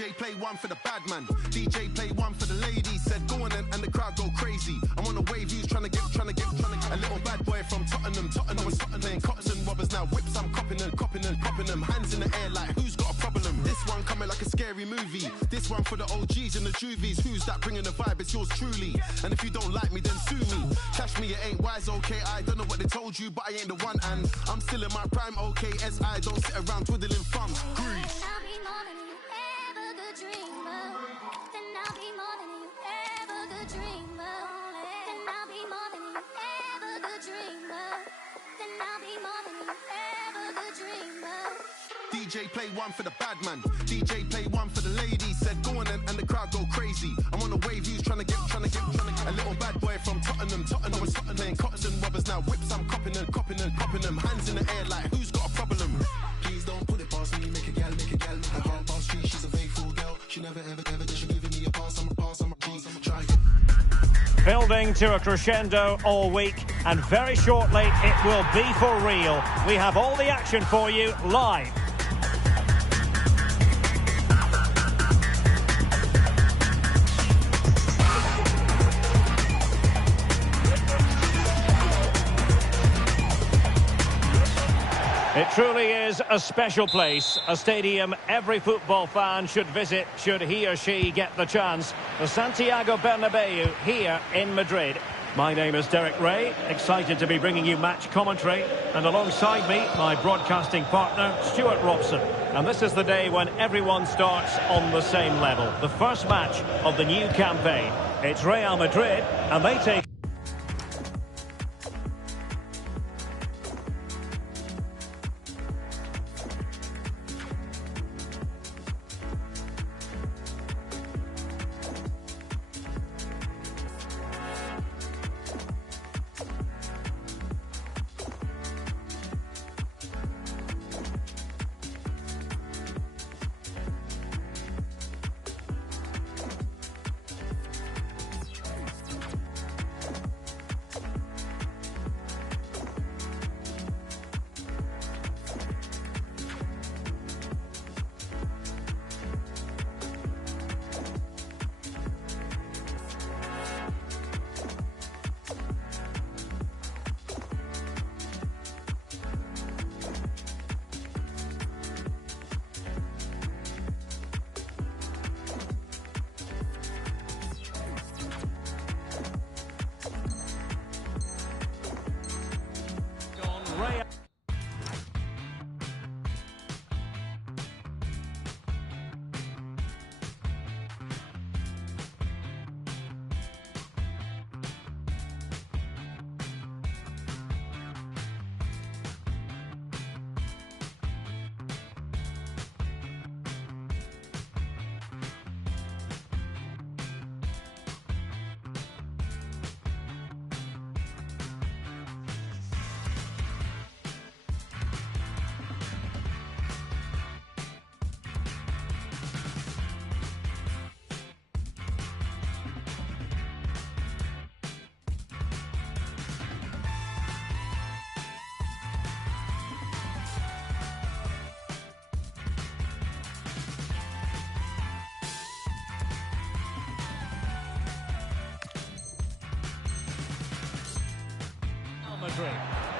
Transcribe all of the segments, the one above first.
DJ play one for the bad man. DJ play one for the ladies. Said go on and the crowd go crazy. I'm on a wave, who's trying to get a little bad boy from Tottenham was playing cottons and robbers. Now whips, I'm copping them. Hands in the air like who's got a problem? This one coming like a scary movie. This one for the OGs and the juvies. Who's that bringing the vibe? It's yours truly. And if you don't like me, then sue me. Cash me, it ain't wise, okay. I don't know what they told you, but I ain't the one. And I'm still in my prime, okay. SI don't sit around twiddling thumbs. Grease. DJ play one for the bad man. DJ play one for the ladies. Said go on and the crowd go crazy. I'm on a wave, who's trying to get a little bad boy from Tottenham was playing cottons and robbers. Now whips, I'm copping them. Hands in the air like who's got a problem? Please don't put it past me. Make a gal. I can't pass street. She's a faithful girl. She never ever did. She giving me a pass. I'm a pass. Try. Building to a crescendo all week, and very shortly it will be for real. We have all the action for you live. It truly is a special place, a stadium every football fan should visit should he or she get the chance. The Santiago Bernabeu here in Madrid. My name is Derek Ray, excited to be bringing you match commentary, and alongside me, my broadcasting partner, Stuart Robson. And this is the day when everyone starts on the same level. The first match of the new campaign. It's Real Madrid, and they take...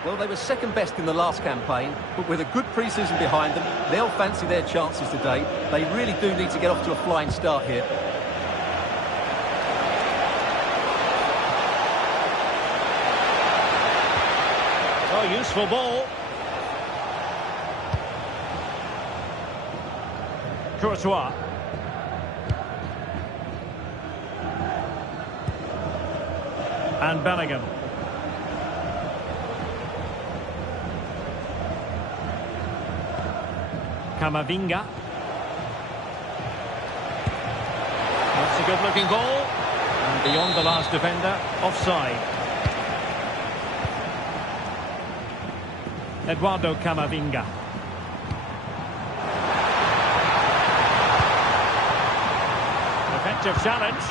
Well, they were second best in the last campaign, but with a good pre-season behind them, they'll fancy their chances today. They really do need to get off to a flying start here. Oh, useful ball. Courtois. And Bellingham. Camavinga. That's a good-looking ball. And beyond the last defender, offside. Eduardo Camavinga. Effective challenge.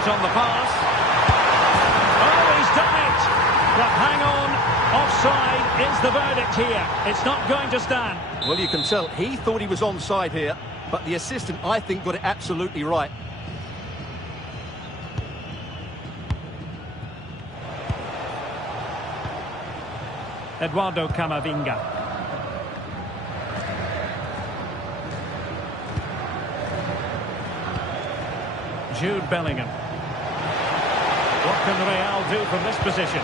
right on the pass. Oh, he's done it! But hang on, offside is the verdict here. It's not going to stand. Well, you can tell he thought he was onside here, but the assistant, I think, got it absolutely right. Eduardo Camavinga. Jude Bellingham. What can Real do from this position?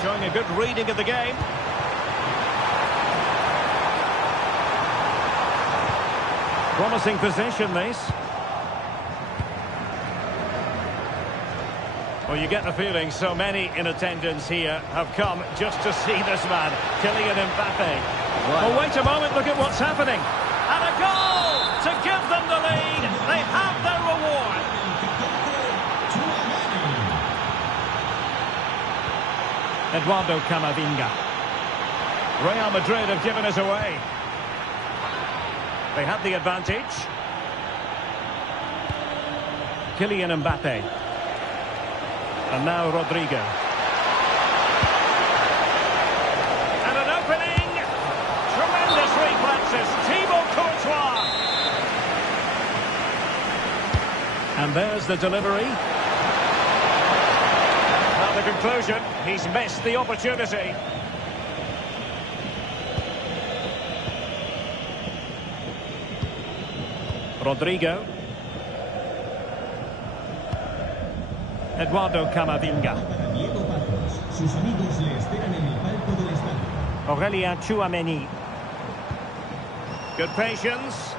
Showing a good reading of the game. Promising possession, this. Well, you get the feeling so many in attendance here have come just to see this man, Kylian Mbappe. Right. Oh, wait a moment, look at what's happening. And a goal to give them the lead. They have their reward. Eduardo Camavinga. Real Madrid have given us away. They had the advantage. Kylian Mbappe. And now Rodrigo. And an opening. Tremendous reflexes. Thibaut Courtois. And there's the delivery. Now the conclusion. He's missed the opportunity. Rodrigo. Eduardo Camavinga. Aurélien Tchouaméni. Good patience.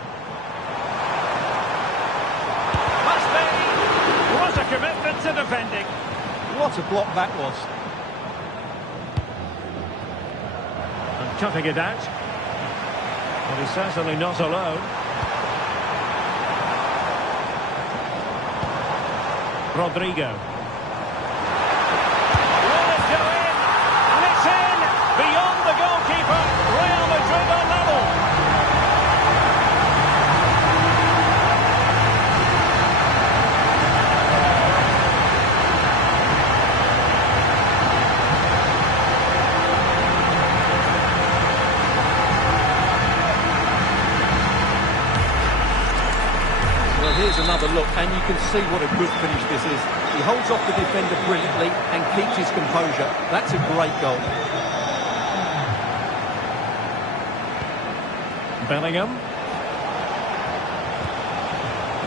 Must be. What a commitment to defending. What a block that was. And cutting it out. Well, he's certainly not alone. Rodrigo. Will it go in? And it's in! Beyond the goalkeeper, Real Madrid are level. Well, here's another look, and you can see what a good finish this is. He holds off the defender brilliantly and keeps his composure. That's a great goal. Bellingham.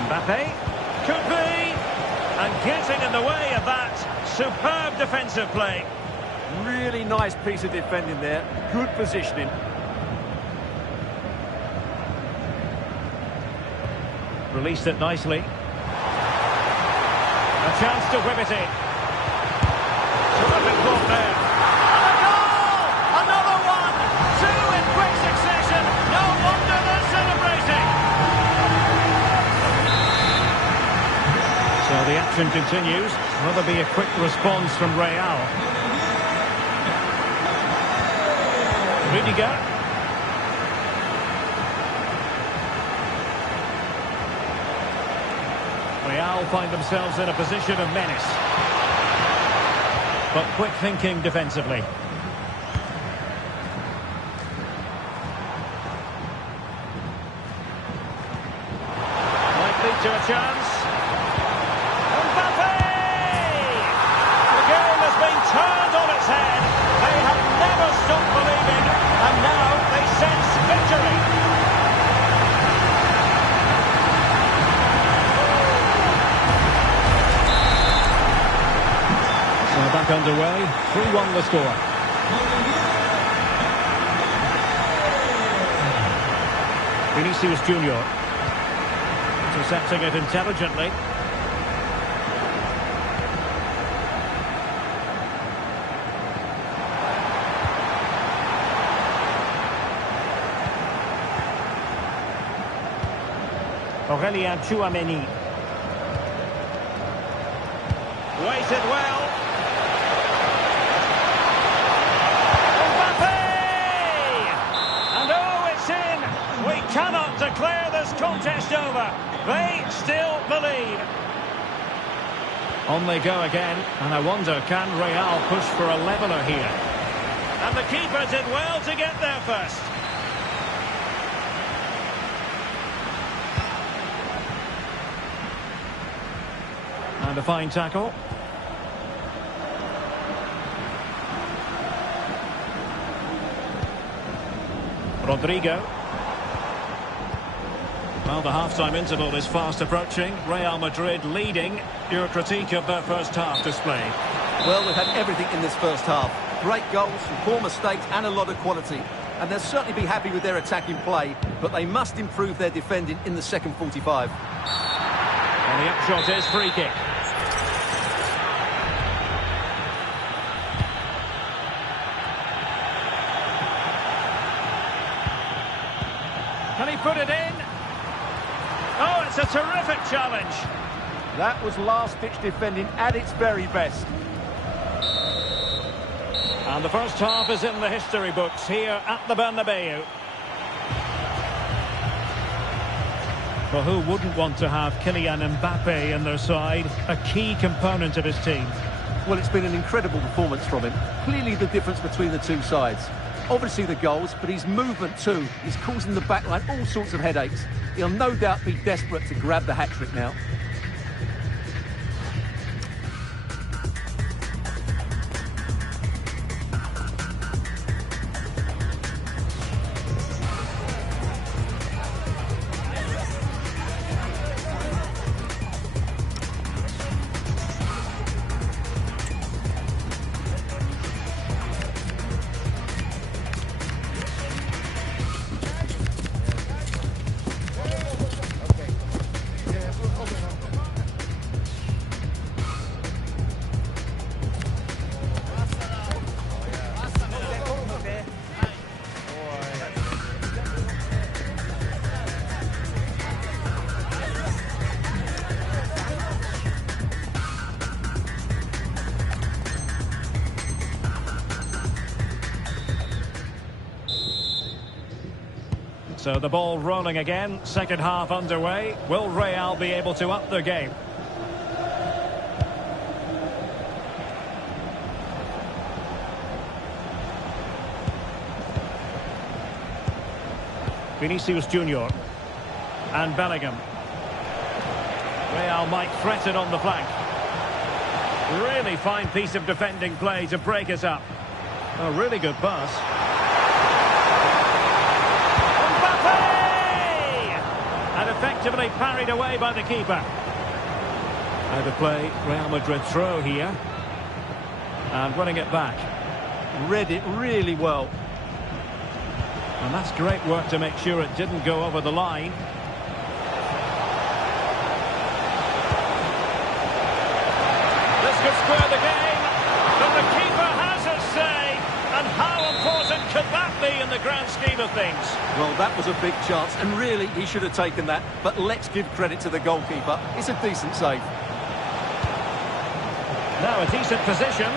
Mbappe. Could be. And getting in the way of that. Superb defensive play. Really nice piece of defending there. Good positioning. Released it nicely. A chance to whip it in. Terrific ball there. And a goal! Another one! Two in quick succession. No wonder they're celebrating. So the action continues. Will there be a quick response from Real? Rudiger. Real find themselves in a position of menace. But quick thinking defensively. Likely to a chance. Mbappe! The game has been turned on its head. They have never stopped believing, and now they sense victory. Back underway, 3-1 the score. Vinicius Junior intercepting it intelligently. Aurélien Tchouaméni. Waited well. Cannot declare this contest over. They still believe. On they go again, and I wonder, can Real push for a leveller here? And the keeper did well to get there first. And a fine tackle. Rodrigo. Well, the half-time interval is fast approaching. Real Madrid leading. Your critique of their first half display? Well, we've had everything in this first half. Great goals, some poor mistakes and a lot of quality. And they'll certainly be happy with their attacking play, but they must improve their defending in the second 45. And the upshot is free kick. Can he put it in? Oh, it's a terrific challenge. That was last-ditch defending at its very best. And the first half is in the history books here at the Bernabeu. Well, who wouldn't want to have Kylian Mbappe in their side, a key component of his team? Well, it's been an incredible performance from him. Clearly the difference between the two sides. Obviously the goals, but his movement too is causing the backline all sorts of headaches. He'll no doubt be desperate to grab the hat-trick now. So the ball rolling again, second half underway. Will Real be able to up their game? Vinicius Junior and Bellingham. Real might threaten on the flank. Really fine piece of defending play to break us up. A really good pass. And effectively parried away by the keeper. Out of play, Real Madrid throw here. And running it back. Read it really well. And that's great work to make sure it didn't go over the line. This could square the game. But the keeper has his say. And how important could that be in the grand scheme of things? Well, that was a big chance, and really, he should have taken that. But let's give credit to the goalkeeper. It's a decent save. Now a decent position.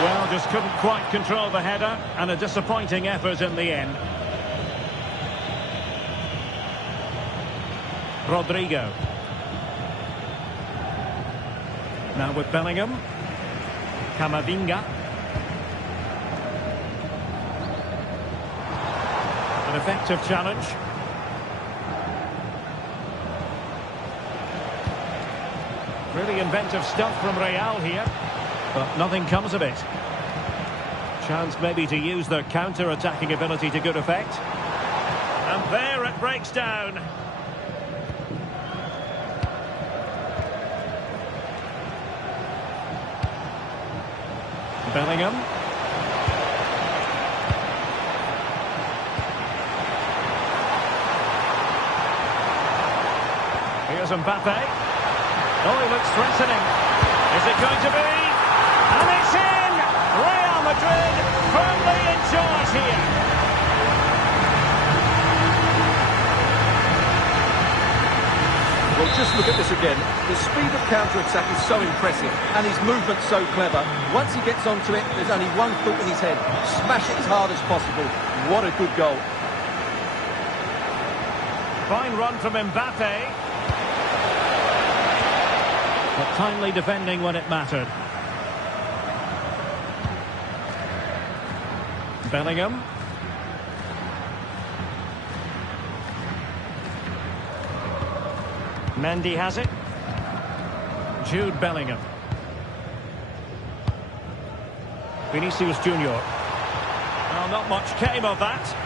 Well, just couldn't quite control the header, and a disappointing effort in the end. Rodrigo. Now with Bellingham. Camavinga. An effective challenge. Really inventive stuff from Real here, but nothing comes of it. Chance maybe to use their counter-attacking ability to good effect. And there it breaks down. Bellingham. Here's Mbappe. Oh, he looks threatening. Is it going to be? And it's in! Real Madrid firmly in charge here. Well, just look at this again. The speed of counter-attack is so impressive, and his movement's so clever. Once he gets onto it, there's only one thought in his head. Smash it as hard as possible. What a good goal. Fine run from Mbappe. But timely defending when it mattered. Bellingham. Mendy has it. Jude Bellingham. Vinicius Junior. Well, not much came of that.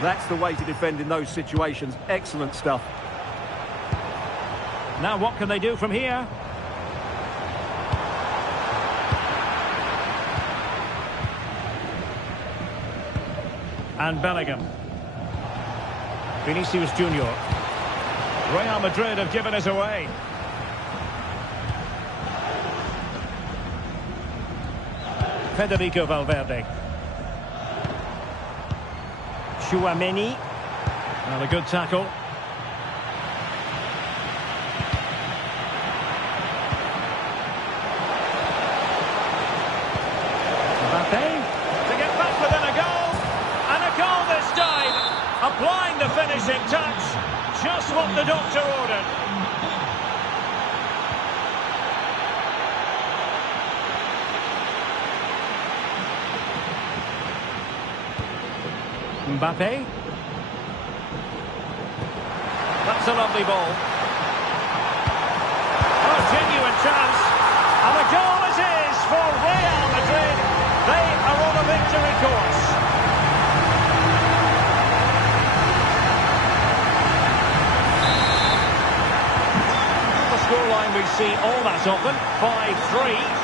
That's the way to defend in those situations. Excellent stuff. Now what can they do from here? And Bellingham. Vinicius Junior. Real Madrid have given us away. Federico Valverde. Chouameni. Well, a good tackle. Mbappe to get back within a goal. And a goal this time. Applying the finishing touch. Just what the doctor ordered. Mbappe. That's a lovely ball. Oh, genuine chance. And the goal it is for Real Madrid. They are on a victory course. The scoreline we see all that often, 5-3.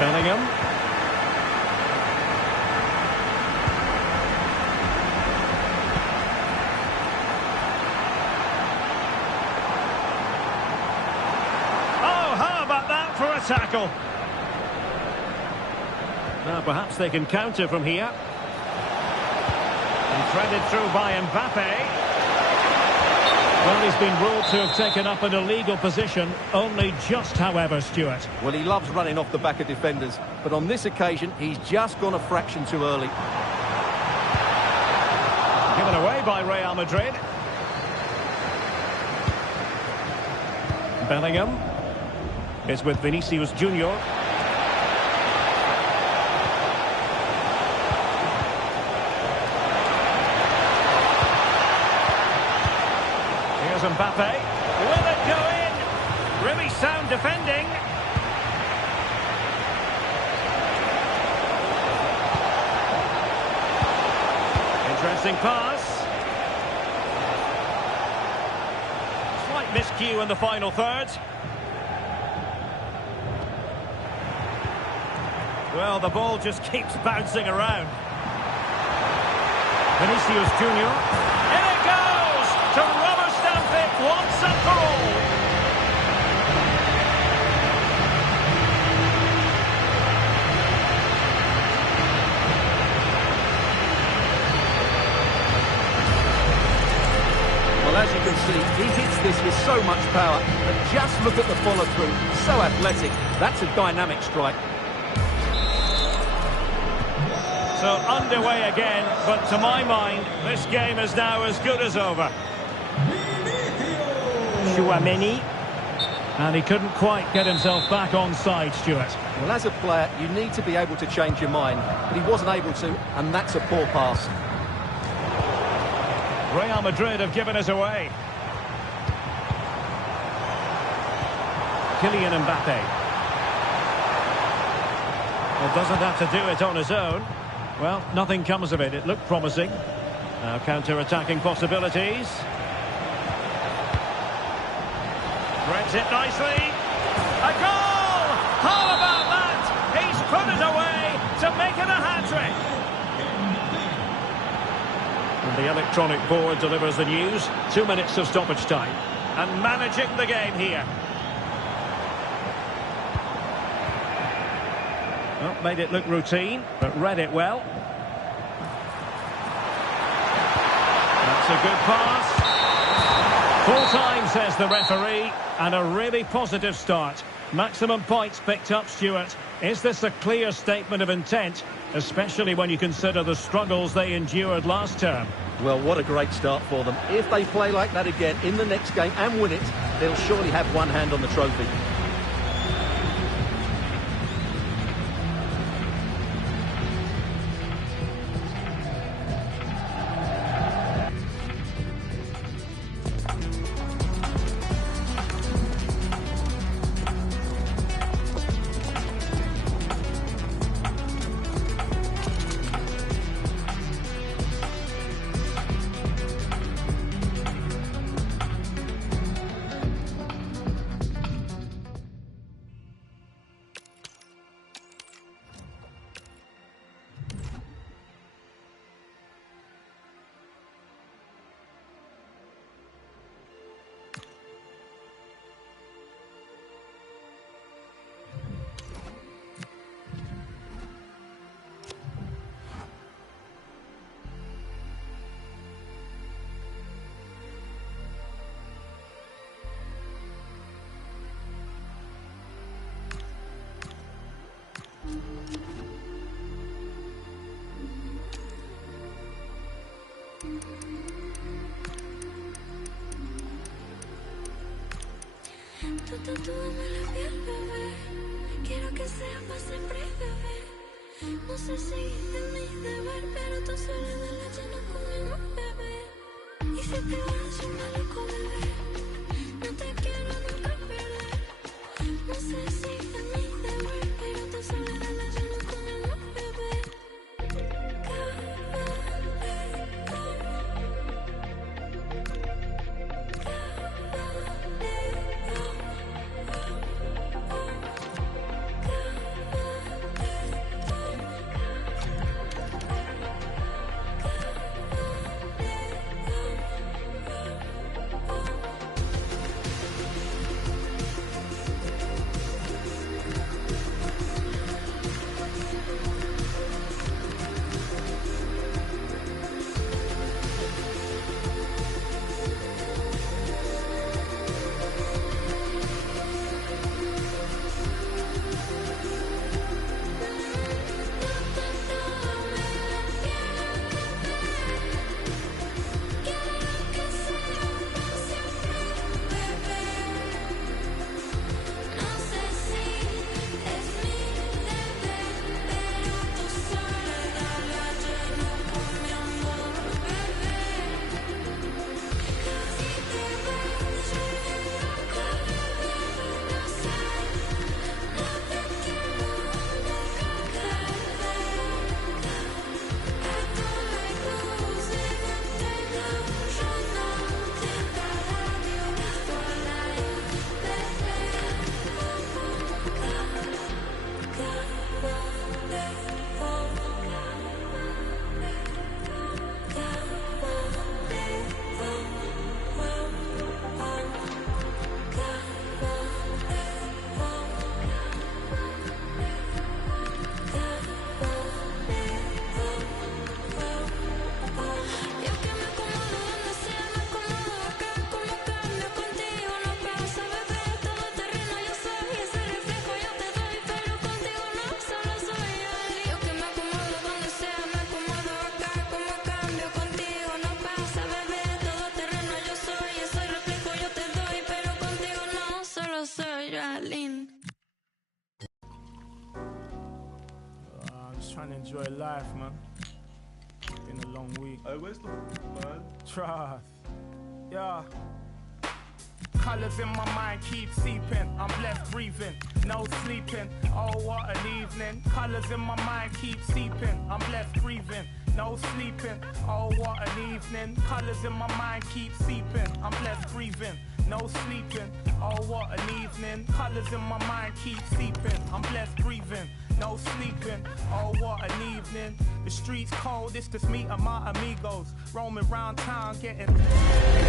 Bellingham. Oh, how about that for a tackle? Now perhaps they can counter from here. And threaded through by Mbappe. Well, he's been ruled to have taken up an illegal position, only just, however, Stuart. Well, he loves running off the back of defenders, but on this occasion, he's just gone a fraction too early. Given away by Real Madrid. Bellingham is with Vinicius Junior. Mbappe, will it go in? Really sound defending. Interesting pass. Slight miscue in the final third. Well, the ball just keeps bouncing around. Vinicius Junior. In it goes to rubber stamp it once and for all. Well, as you can see, he hits this with so much power. But just look at the follow-through. So athletic. That's a dynamic strike. So underway again, but to my mind, this game is now as good as over. Chouameni. And he couldn't quite get himself back on side, Stuart. Well, as a player, you need to be able to change your mind. But he wasn't able to, and that's a poor pass. Real Madrid have given us away. Kylian Mbappe. Well, doesn't have to do it on his own. Well, nothing comes of it. It looked promising. Now counter-attacking possibilities. Threads it nicely. A goal! How about that? He's put it away to make it a hat-trick. And the electronic board delivers the news. 2 minutes of stoppage time. And managing the game here. Well, made it look routine, but read it well. That's a good pass. Full time, says the referee, and a really positive start. Maximum points picked up, Stuart. Is this a clear statement of intent, especially when you consider the struggles they endured last term? Well, what a great start for them. If they play like that again in the next game and win it, they'll surely have one hand on the trophy. Tú tatúame la piel, bebé. Quiero que sea para siempre, bebé. No sé si es mi deber, pero tu soledad la llena conmigo, bebé. Y si te vas, yo me loco, bebé. No te quiero nunca perder. No sé si es mi deber, pero tu soledad la llena conmigo, bebé. Trying to enjoy life, man. Been a long week. Hey, where's the man? Trust. Yeah. Colors in my mind keep seeping. I'm left breathing, no sleeping. Oh, what an evening. Colors in my mind keep seeping. I'm left breathing, no sleeping. Oh, what an evening. Colors in my mind keep seeping. I'm left breathing, no sleeping. Oh, what an evening. Colors in my mind keep seeping. I'm left breathing, no sleeping. Oh, what an evening. The streets cold, it's just me and my amigos roaming round town getting...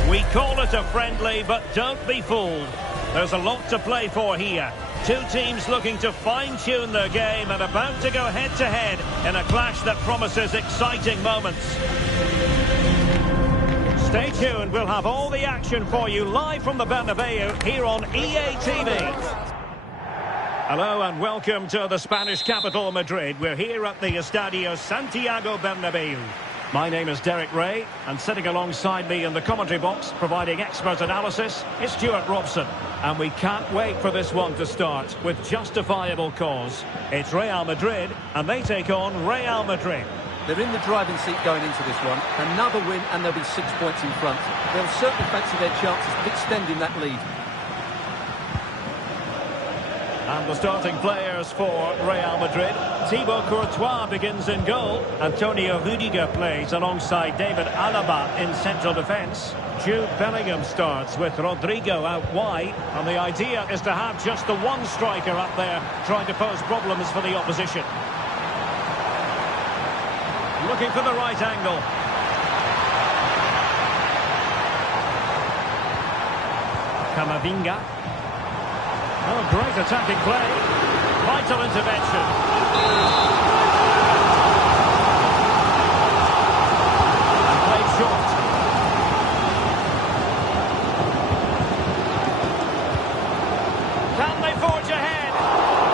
We call it a friendly, but don't be fooled. There's a lot to play for here. Two teams looking to fine-tune their game and about to go head-to-head in a clash that promises exciting moments. Stay tuned, we'll have all the action for you live from the Bernabeu here on EA TV. Hello and welcome to the Spanish capital, Madrid. We're here at the Estadio Santiago Bernabeu. My name is Derek Ray, and sitting alongside me in the commentary box, providing expert analysis, is Stuart Robson. And we can't wait for this one to start, with justifiable cause. It's Real Madrid, and they take on Real Madrid. They're in the driving seat going into this one. Another win, and they'll be 6 points in front. They'll certainly fancy their chances of extending that lead. And the starting players for Real Madrid. Thibaut Courtois begins in goal. Antonio Rudiger plays alongside David Alaba in central defence. Jude Bellingham starts with Rodrigo out wide. And the idea is to have just the one striker up there trying to pose problems for the opposition. Looking for the right angle. Camavinga. Oh, great attacking play. Vital intervention. And played short. Can they forge ahead?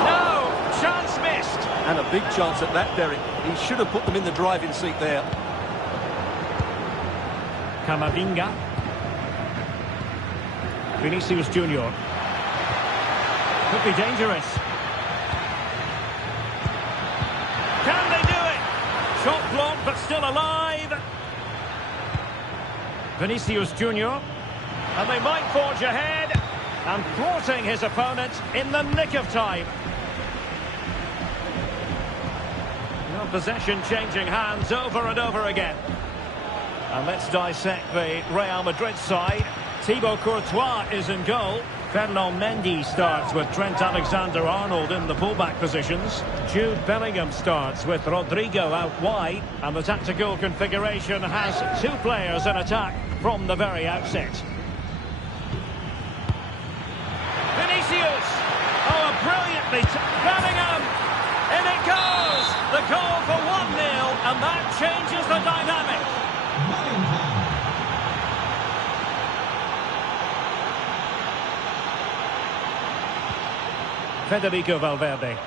No. Chance missed. And a big chance at that, Derek. He should have put them in the driving seat there. Camavinga. Vinicius Junior. Could be dangerous. Can they do it? Shot blocked, but still alive. Vinicius Junior. And they might forge ahead. And thwarting his opponent in the nick of time. Well, possession changing hands over and over again. And let's dissect the Real Madrid side. Thibaut Courtois is in goal. Ferland Mendy starts with Trent Alexander-Arnold in the fullback positions. Jude Bellingham starts with Rodrigo out wide. And the tactical configuration has two players in attack from the very outset. Vinicius! Oh, brilliantly! Bellingham! In it goes! The goal for 1-0, and that changes the dynamic. Federico Valverde.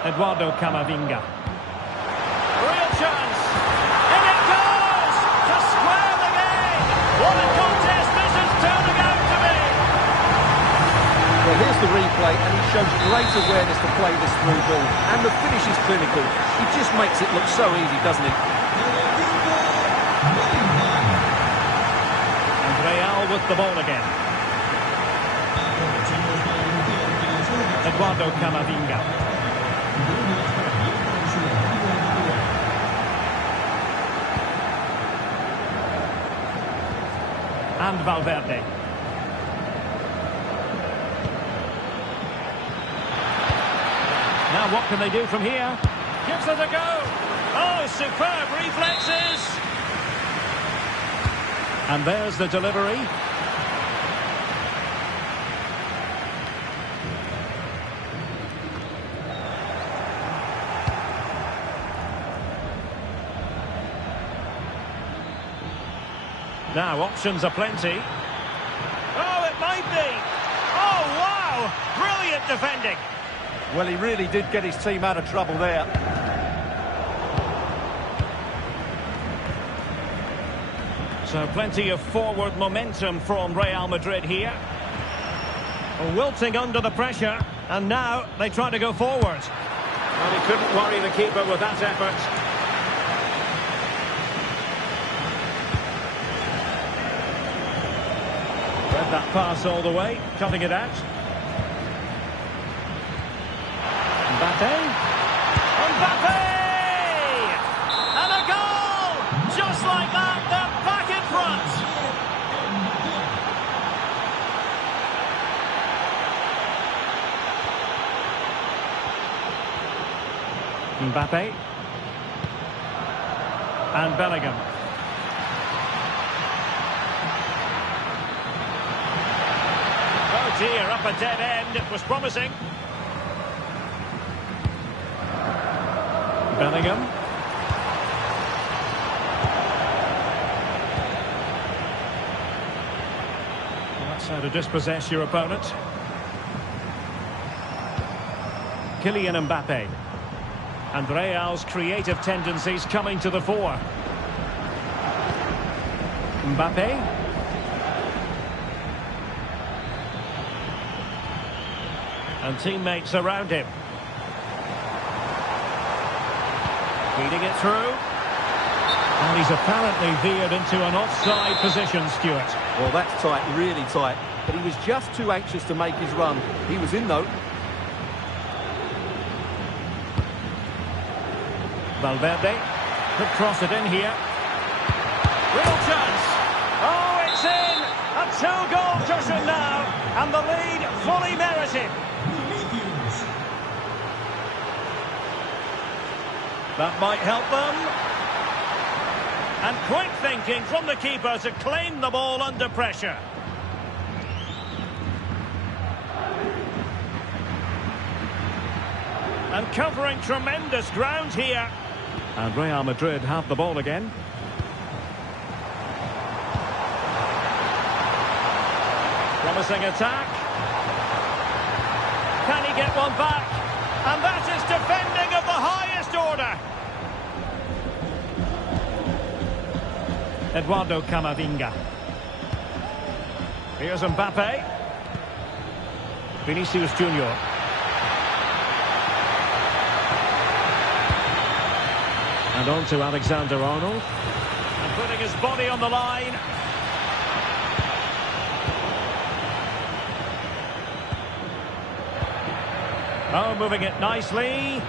Eduardo Camavinga. Real chance! In it goes! To square the game! What a contest this is turning out to be! Well, here's the replay, and he shows great awareness to play this through ball. And the finish is clinical. He just makes it look so easy, doesn't he? And Real with the ball again. Eduardo Camavinga. And Valverde. Now what can they do from here? Gives it a go. Oh, superb reflexes. And there's the delivery. Now, options are plenty. Oh, it might be. Oh, wow! Brilliant defending. Well, he really did get his team out of trouble there. So, plenty of forward momentum from Real Madrid here. Wilting under the pressure, and now they try to go forward. Well, he couldn't worry the keeper with that effort. That pass all the way, cutting it out. Mbappe. Mbappe! And a goal! Just like that, they're back in front. Mbappe. And Bellingham. Dear, up a dead end. It was promising. Bellingham. Well, that's how to dispossess your opponent. Kylian Mbappe. And Real's creative tendencies coming to the fore. Mbappe. And teammates around him. Feeding it through. And he's apparently veered into an offside position, Stuart. Well, that's tight, really tight. But he was just too anxious to make his run. He was in, though. Valverde could cross it in here. Real chance. Oh, it's in. A two-goal cushion now. And the lead fully merited. That might help them. And quick thinking from the keeper to claim the ball under pressure. And covering tremendous ground here. And Real Madrid have the ball again. Promising attack. Can he get one back? And that is defending of the highest order. Eduardo Camavinga. Here's Mbappe. Vinicius Junior. And on to Alexander-Arnold. And putting his body on the line. Oh, moving it nicely.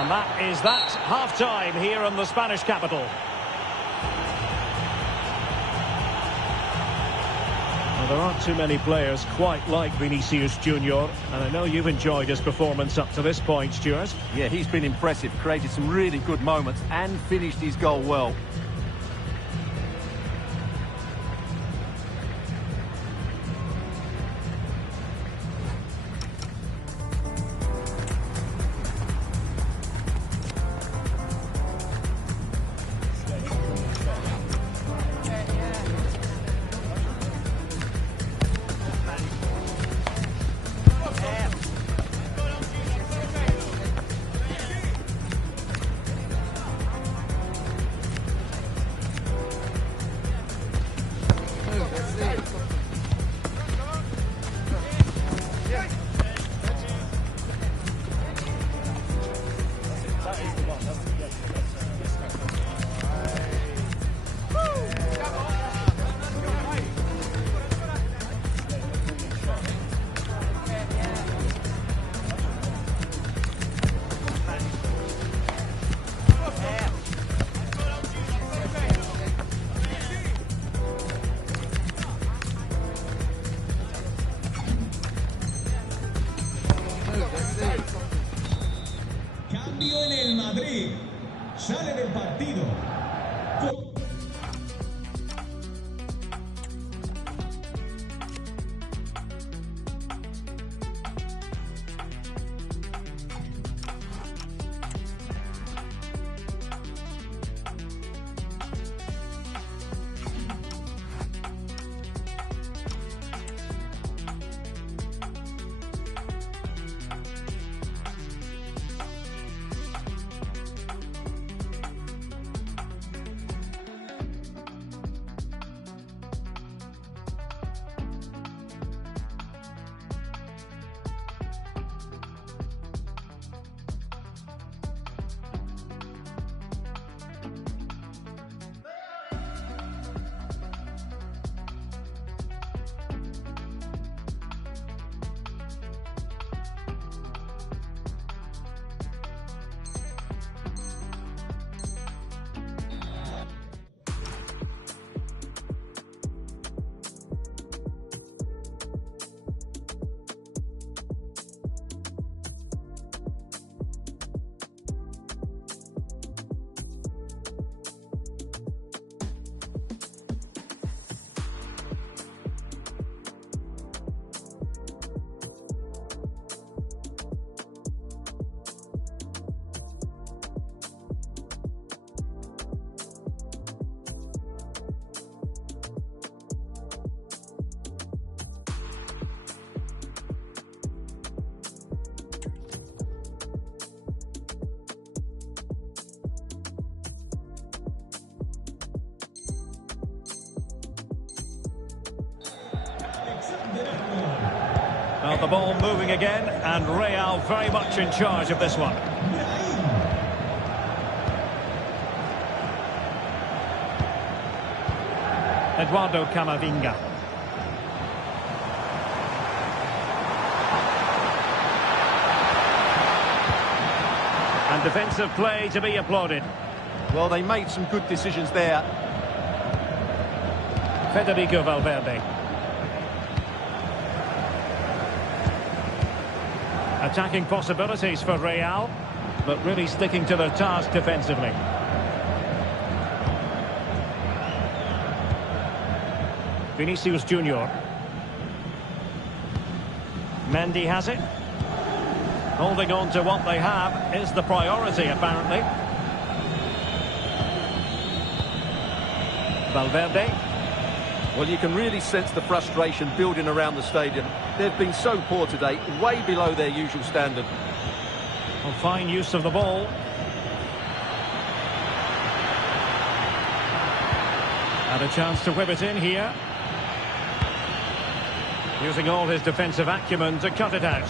And that is that half-time here in the Spanish capital. Well, there aren't too many players quite like Vinicius Junior, and I know you've enjoyed his performance up to this point, Stuart. Yeah, he's been impressive, created some really good moments and finished his goal well. Cambio en el Madrid. Sale del partido. Well, the ball moving again, and Real very much in charge of this one. Eduardo Camavinga. And defensive play to be applauded. Well, they made some good decisions there. Federico Valverde. Attacking possibilities for Real, but really sticking to their task defensively. Vinicius Junior. Mendy has it. Holding on to what they have is the priority, apparently. Valverde. Well, you can really sense the frustration building around the stadium. They've been so poor today, way below their usual standard. Well, fine use of the ball. Had a chance to whip it in here. Using all his defensive acumen to cut it out.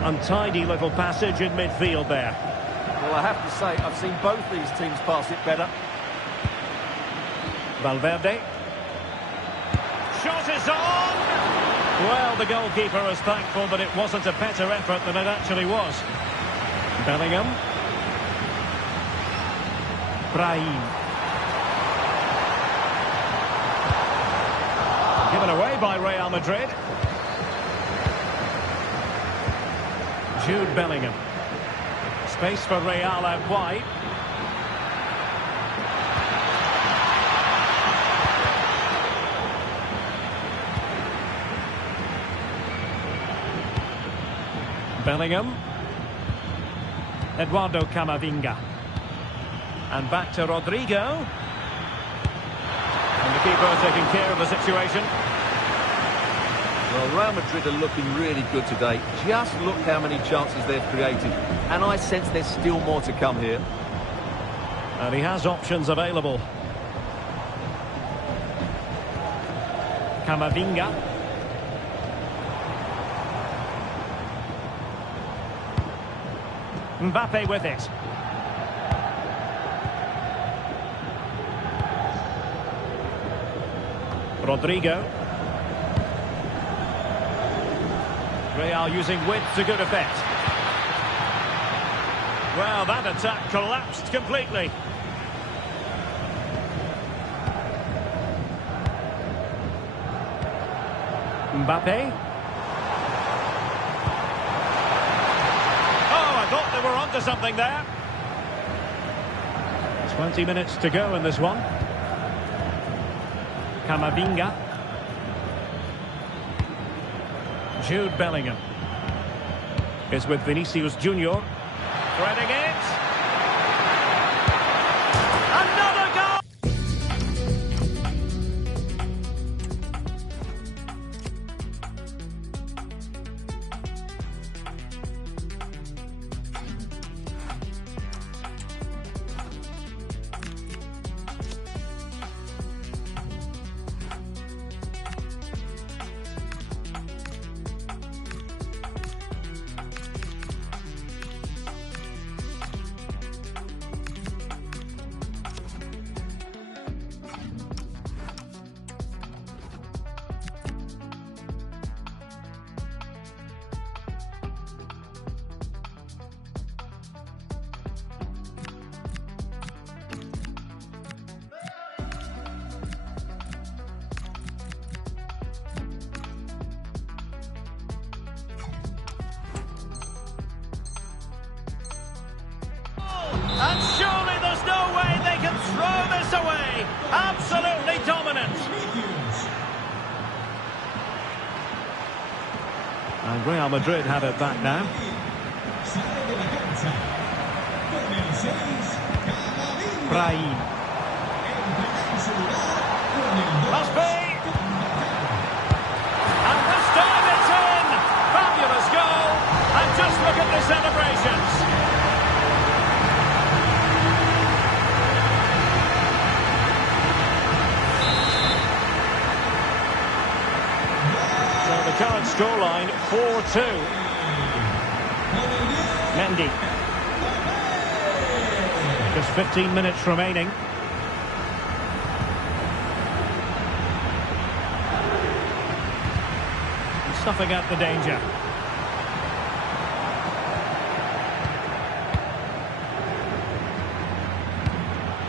Untidy little passage in midfield there. Well, I have to say, I've seen both these teams pass it better. Valverde. Shot is on! Well, the goalkeeper is thankful, but it wasn't a better effort than it actually was. Bellingham. Brahim. Given away by Real Madrid. Jude Bellingham. Space for Real out wide. Bellingham. Eduardo Camavinga. And back to Rodrigo. And the keeper taking care of the situation. Well, Real Madrid are looking really good today. Just look how many chances they've created. And I sense there's still more to come here. And he has options available. Camavinga. Mbappe with it. Rodrigo. Real using width to good effect. Well, that attack collapsed completely. Mbappe. Oh, I thought they were onto something there. 20 minutes to go in this one. Camavinga. Jude Bellingham is with Vinicius Junior. Threading it. Another goal! And surely there's no way they can throw this away. Absolutely dominant. And Real Madrid have it back now. Brahim. Must be. And this time it's in. Fabulous goal. And celebrations. So the current scoreline 4-2. Mendy. Just 15 minutes remaining. Snuffing out the danger.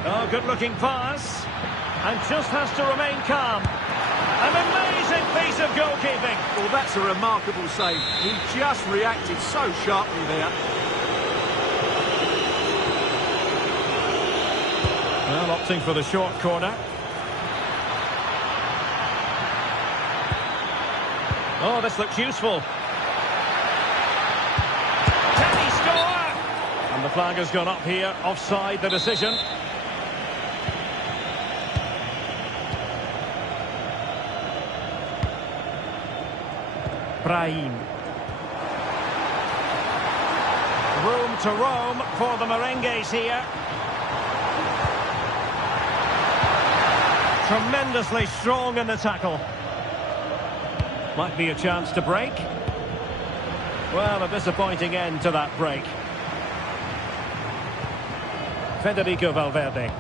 Oh, good-looking pass. And just has to remain calm. An amazing piece of goalkeeping. Well, that's a remarkable save. He just reacted so sharply there. Well, opting for the short corner. Oh, this looks useful. Can he score? And the flag has gone up here. Offside, the decision. Brahim. Room to roam for the merengues here. Tremendously strong in the tackle. Might be a chance to break. Well, a disappointing end to that break. Federico Valverde.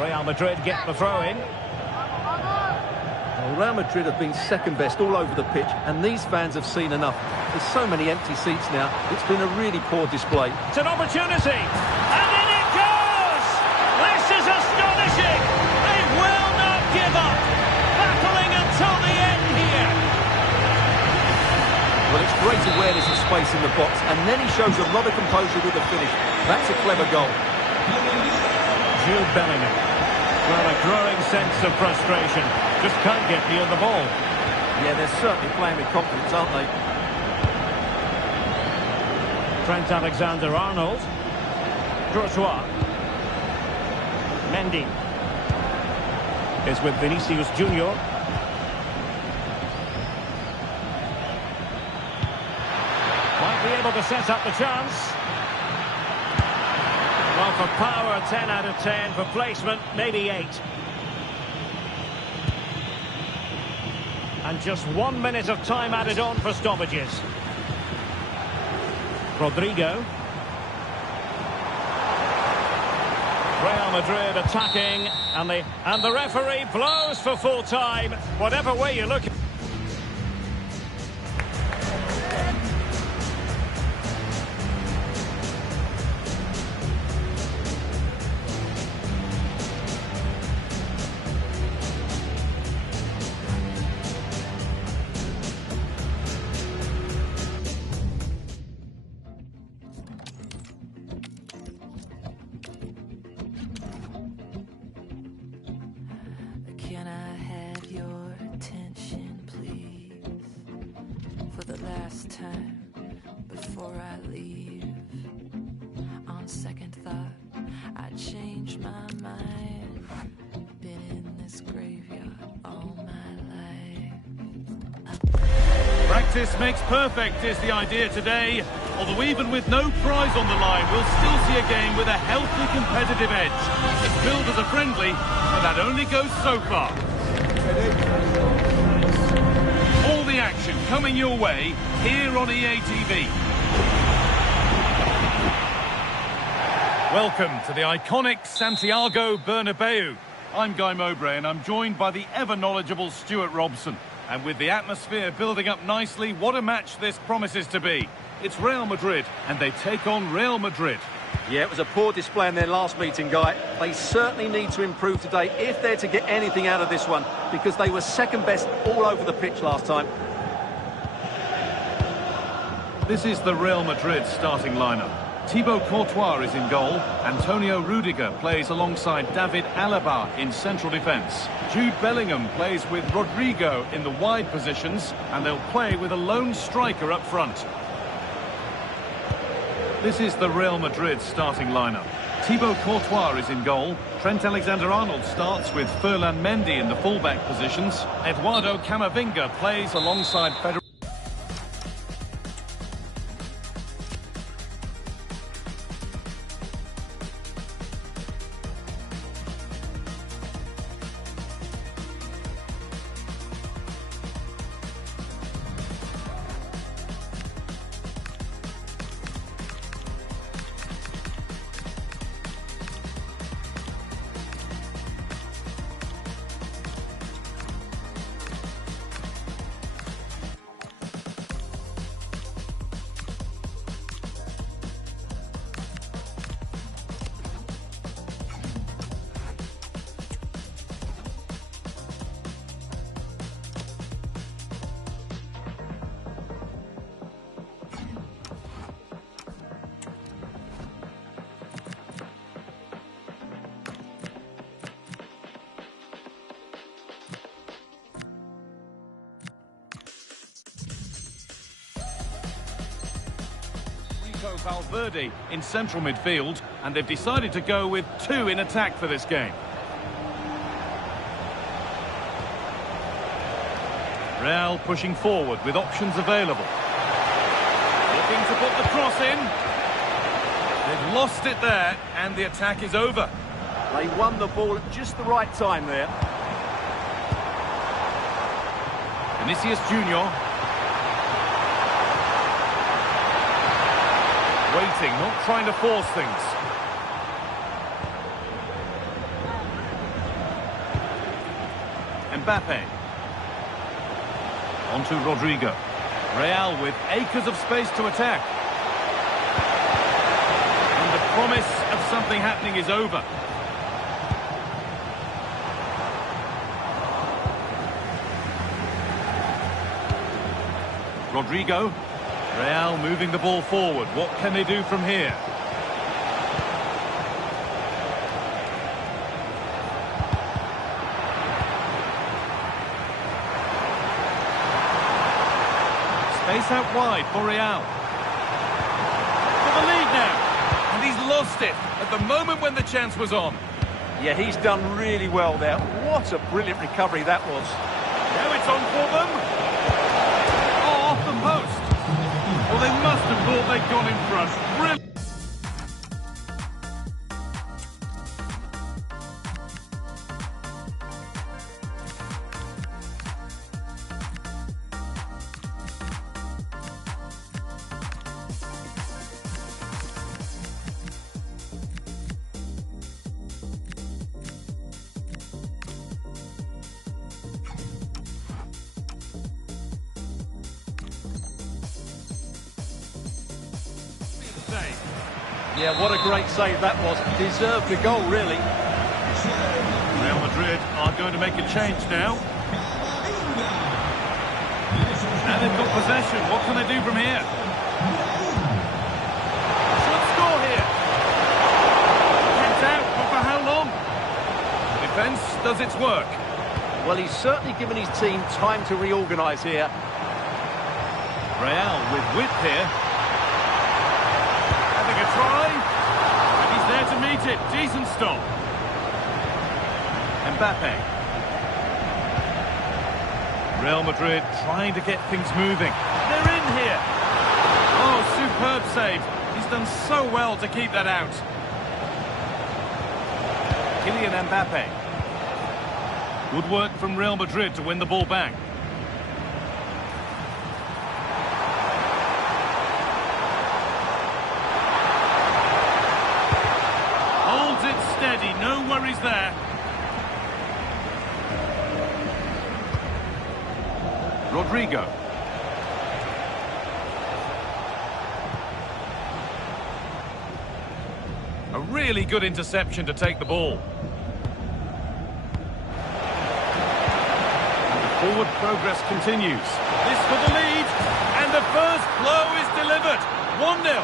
Real Madrid get the throw in. Well, Real Madrid have been second best all over the pitch, and these fans have seen enough. There's so many empty seats now. It's been a really poor display. It's an opportunity. And in it goes! This is astonishing! They will not give up. Battling until the end here. Well, it's great awareness of space in the box, and then he shows a lot of composure with the finish. That's a clever goal. Jude Bellingham. Well, a growing sense of frustration. Just can't get near the ball. Yeah, they're certainly playing with confidence, aren't they? Trent Alexander-Arnold. Courtois. Mendy is with Vinicius Junior. Might be able to set up the chance. Well, for power, 10 out of 10. For placement, maybe 8. And just 1 minute of time added on for stoppages. Rodrigo. Real Madrid attacking, and the referee blows for full time. Whatever way you look at it. Can I have your attention, please? For the last time before I leave. On second thought, I changed my mind. Been in this graveyard all my life. Practice makes perfect is the idea today. Although even with no prize on the line, we'll still see a game with a healthy competitive edge. It's billed as a friendly, but that only goes so far. All the action coming your way here on EA TV. Welcome to the iconic Santiago Bernabeu. I'm Guy Mowbray and I'm joined by the ever-knowledgeable Stuart Robson. And with the atmosphere building up nicely, what a match this promises to be. It's Real Madrid, and they take on Real Madrid. Yeah, it was a poor display in their last meeting, Guy. They certainly need to improve today if they're to get anything out of this one, because they were second best all over the pitch last time. This is the Real Madrid starting lineup. Thibaut Courtois is in goal. Antonio Rudiger plays alongside David Alaba in central defence. Jude Bellingham plays with Rodrigo in the wide positions, and they'll play with a lone striker up front. This is the Real Madrid starting lineup. Thibaut Courtois is in goal. Trent Alexander-Arnold starts with Ferland Mendy in the fullback positions. Eduardo Camavinga plays alongside Federico. Marco Valverde in central midfield, and they've decided to go with two in attack for this game. Real pushing forward with options available. Looking to put the cross in. They've lost it there, and the attack is over. They won the ball at just the right time there. Vinicius Junior. Waiting, not trying to force things. Mbappe. On to Rodrigo. Real with acres of space to attack. And the promise of something happening is over. Rodrigo. Real moving the ball forward. What can they do from here? Space out wide for Real. For the lead now. And he's lost it at the moment when the chance was on. Yeah, he's done really well there. What a brilliant recovery that was. Now it's on for them. Oh, off the post. Well, they must have thought they'd gone in front. Brilliant. Yeah, what a great save that was. Deserved the goal, really. Real Madrid are going to make a change now. And they've got possession. What can they do from here? Should score here. Kept out, but for how long? The defence does its work. Well, he's certainly given his team time to reorganise here. Real with width here. Having a try. And he's there to meet it. Decent stop. Mbappe. Real Madrid trying to get things moving. They're in here. Oh, superb save. He's done so well to keep that out. Kylian Mbappe. Good work from Real Madrid to win the ball back. Holds it steady, no worries there. Rodrigo. A really good interception to take the ball. Forward progress continues. This for the lead, and the first blow is delivered. 1-0.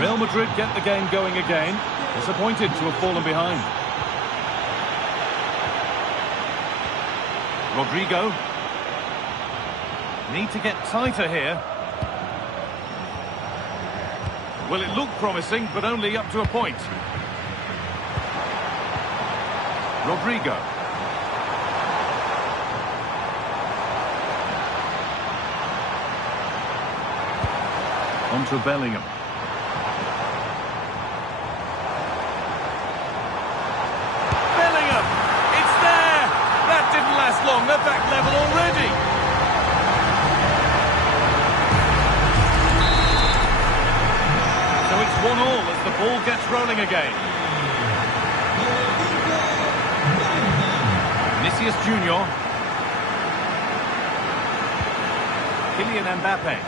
Real Madrid get the game going again. Disappointed to have fallen behind. Rodrigo. Need to get tighter here. Well, it looked promising, but only up to a point. Rodrigo. On to Bellingham. Bellingham! It's there! That didn't last long. They're back level already. So it's 1-1 as the ball gets rolling again. Vinicius Junior. Kylian Mbappe.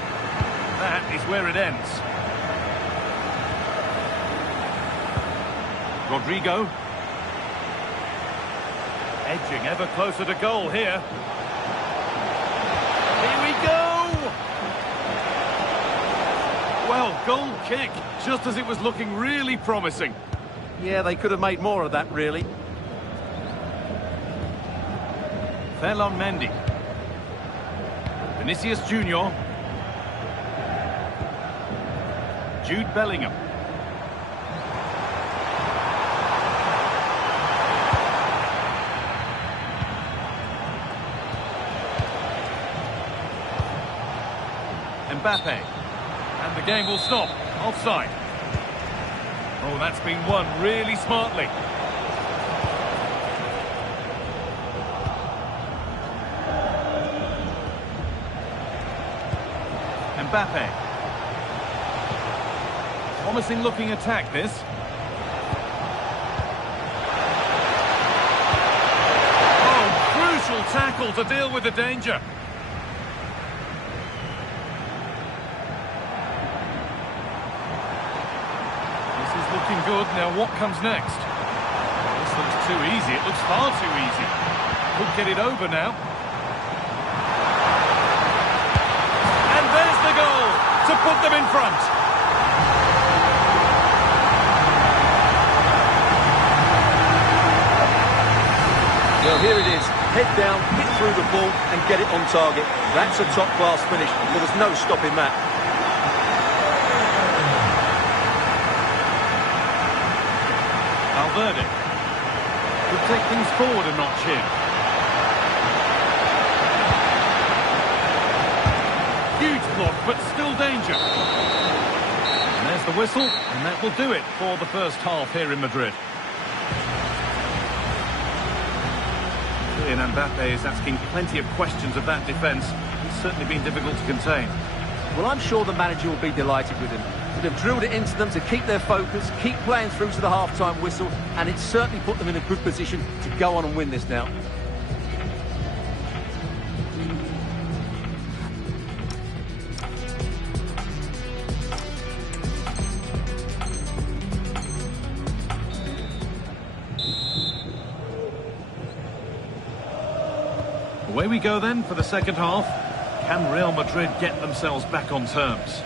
That is where it ends. Rodrigo. Edging ever closer to goal here. Here we go! Well, goal kick, just as it was looking really promising. Yeah, they could have made more of that, really. Ferland Mendy. Vinicius Junior. Jude Bellingham. Mbappe. And the game will stop. Offside. Oh, that's been won really smartly. Mbappe. Promising looking attack, this. Oh, crucial tackle to deal with the danger. Looking good. Now what comes next? This looks too easy. It looks far too easy. Could get it over now. And there's the goal to put them in front. Well, here it is. Head down, hit through the ball and get it on target. That's a top-class finish. There was no stopping that. Valverde could take things forward a notch here. Huge block, but still danger. And there's the whistle, and that will do it for the first half here in Madrid. And Mbappe is asking plenty of questions of that defence. He's certainly been difficult to contain. Well, I'm sure the manager will be delighted with him. They've drilled it into them to keep their focus, keep playing through to the half-time whistle, and it's certainly put them in a good position to go on and win this now. Away we go then for the second half. Can Real Madrid get themselves back on terms?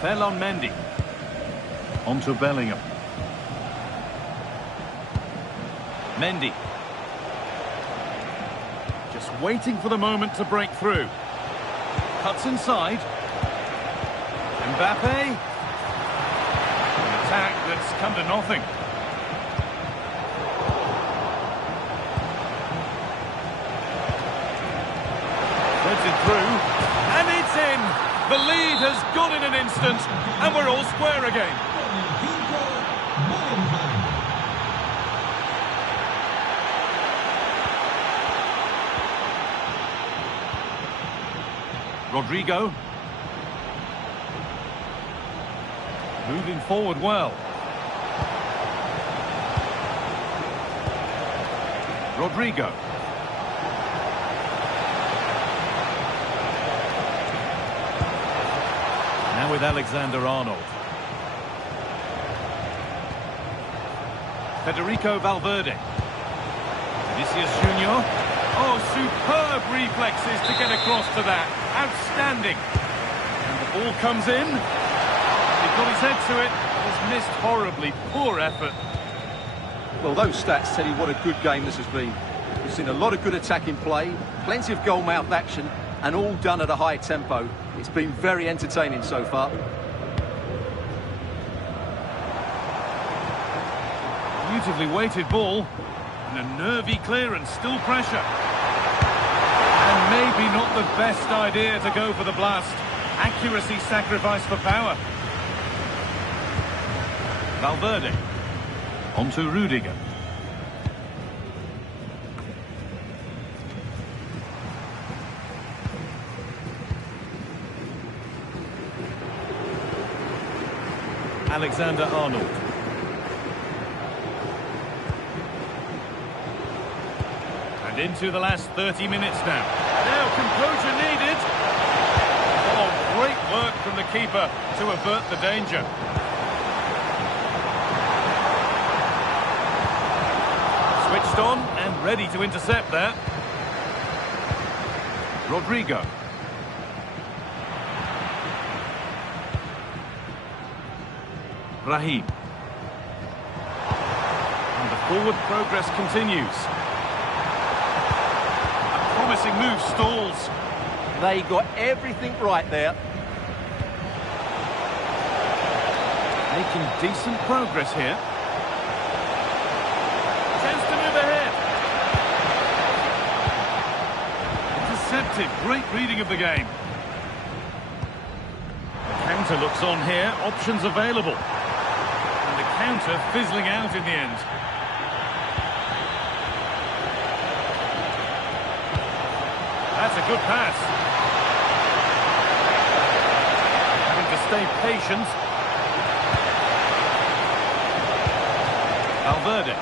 Ferland Mendy. On to Bellingham. Mendy. Just waiting for the moment to break through. Cuts inside. Mbappe. An attack that's come to nothing. Threads it through. And it's in! The lead has gone in an instant, and we're all square again. Rodrigo. Moving forward well. Rodrigo. Now with Alexander-Arnold. Federico Valverde. Vinicius Junior. Oh, superb reflexes to get across to that. Outstanding. And the ball comes in. He got his head to it. Has missed horribly. Poor effort. Well, those stats tell you what a good game this has been. We've seen a lot of good attacking play, plenty of goal-mouth action, and all done at a high tempo. It's been very entertaining so far. Beautifully weighted ball. And a nervy clearance, still pressure. And maybe not the best idea to go for the blast. Accuracy sacrificed for power. Valverde. On to Rudiger. Alexander-Arnold. And into the last 30 minutes now. Now composure needed. Oh, great work from the keeper to avert the danger. Switched on and ready to intercept there. Rodrigo. Raheem. And the forward progress continues. A promising move stalls. They got everything right there. Making decent progress here. Chance to move ahead. Intercepted. Great reading of the game. The counter looks on here. Options available. And the counter fizzling out in the end. That's a good pass. Having to stay patient. Valverde.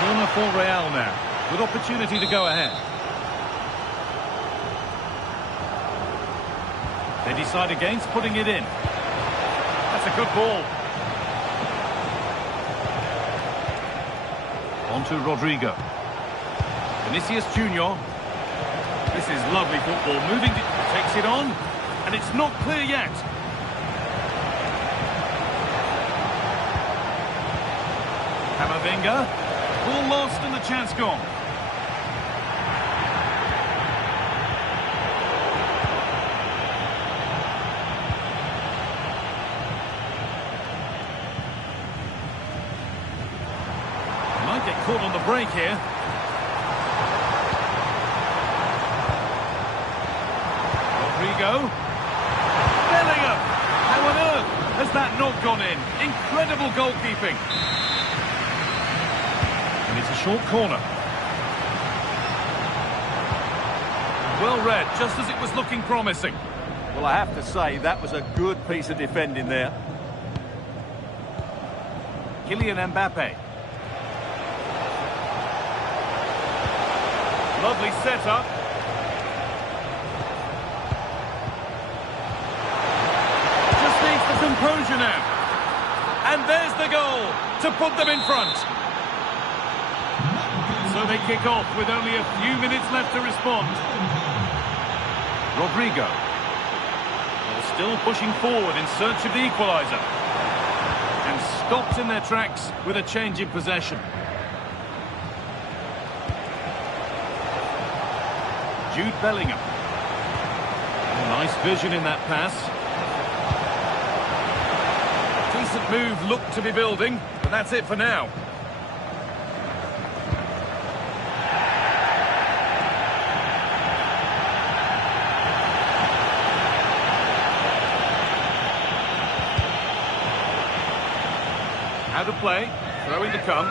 Corner for Real now. Good opportunity to go ahead. They decide against putting it in. That's a good ball. On to Rodrigo. Vinicius Junior. This is lovely football. Moving, takes it on. And it's not clear yet. Camavinga. Ball lost and the chance gone. Might get caught on the break here. Rodrigo. Bellingham. How on earth has that not gone in? Incredible goalkeeping. And it's a short corner. Well read, just as it was looking promising. Well, I have to say, that was a good piece of defending there. Kylian Mbappe. Lovely setup. Just needs the composure now. And there's the goal to put them in front. So they kick off with only a few minutes left to respond. Rodrigo. Well, still pushing forward in search of the equaliser. And stopped in their tracks with a change in possession. Jude Bellingham. Nice vision in that pass. Decent move looked to be building, but that's it for now. How to play, throwing to come.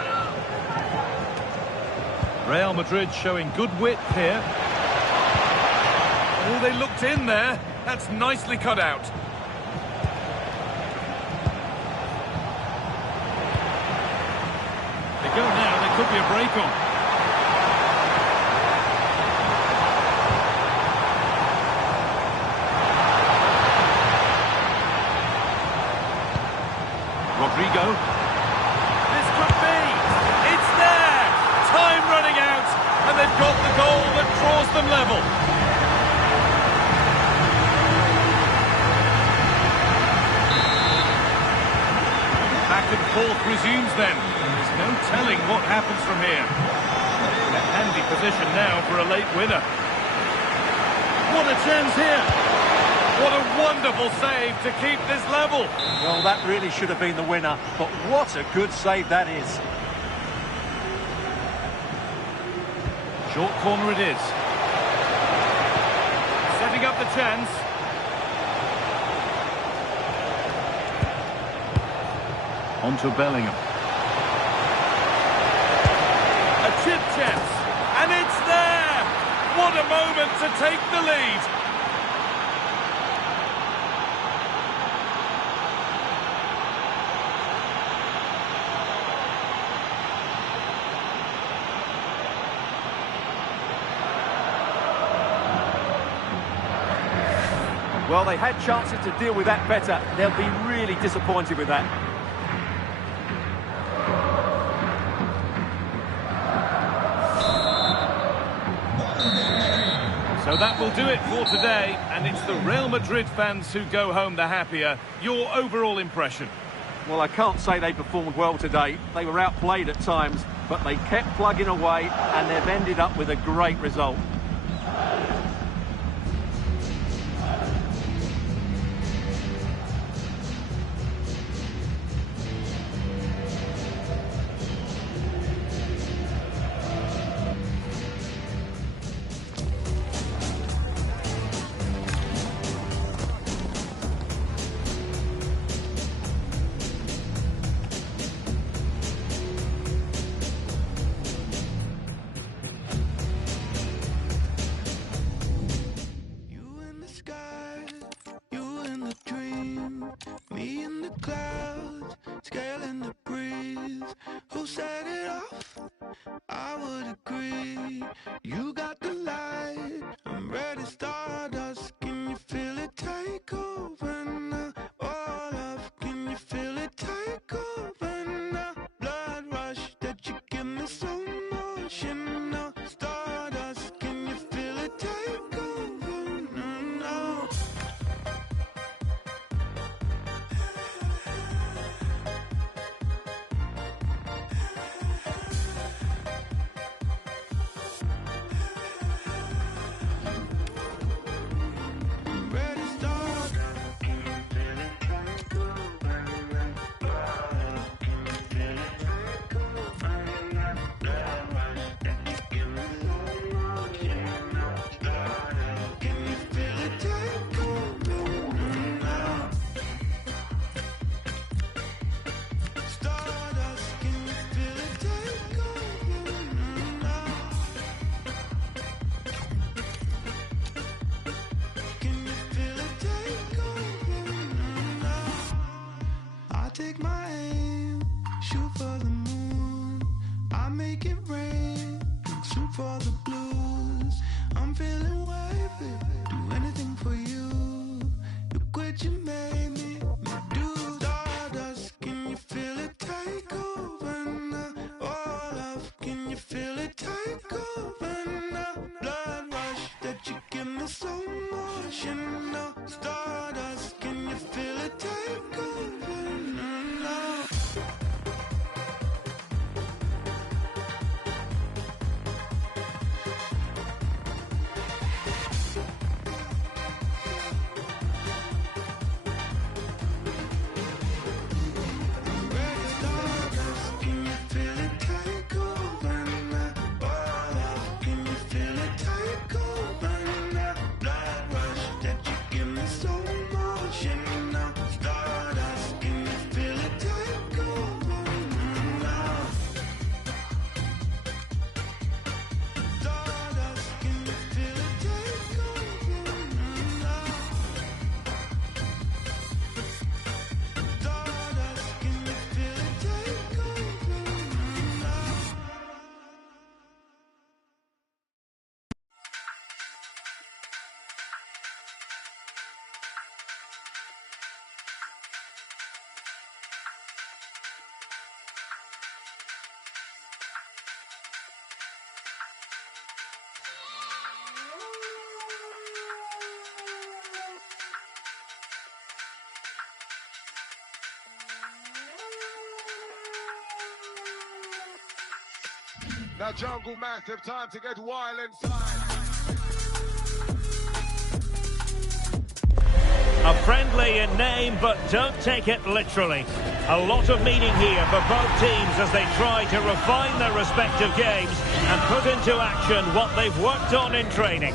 Real Madrid showing good width here. Oh, they looked in there. That's nicely cut out. They go now, there could be a break on. Rodrigo. This could be. It's there. Time running out. And they've got the goal that draws them level. Back and forth resumes then. There's no telling what happens from here. In a handy position now for a late winner. What a chance here. What a wonderful save to keep this level. Well, that really should have been the winner, but what a good save that is. Short corner it is. Setting up the chance. On to Bellingham. A chip chance. And it's there! What a moment to take the lead. Well, they had chances to deal with that better. They'll be really disappointed with that. So that will do it for today, and it's the Real Madrid fans who go home the happier. Your overall impression? Well, I can't say they performed well today. They were outplayed at times, but they kept plugging away, and they've ended up with a great result. Now Jungle Massive, time to get wild inside. A friendly in name, but don't take it literally. A lot of meaning here for both teams as they try to refine their respective games and put into action what they've worked on in training.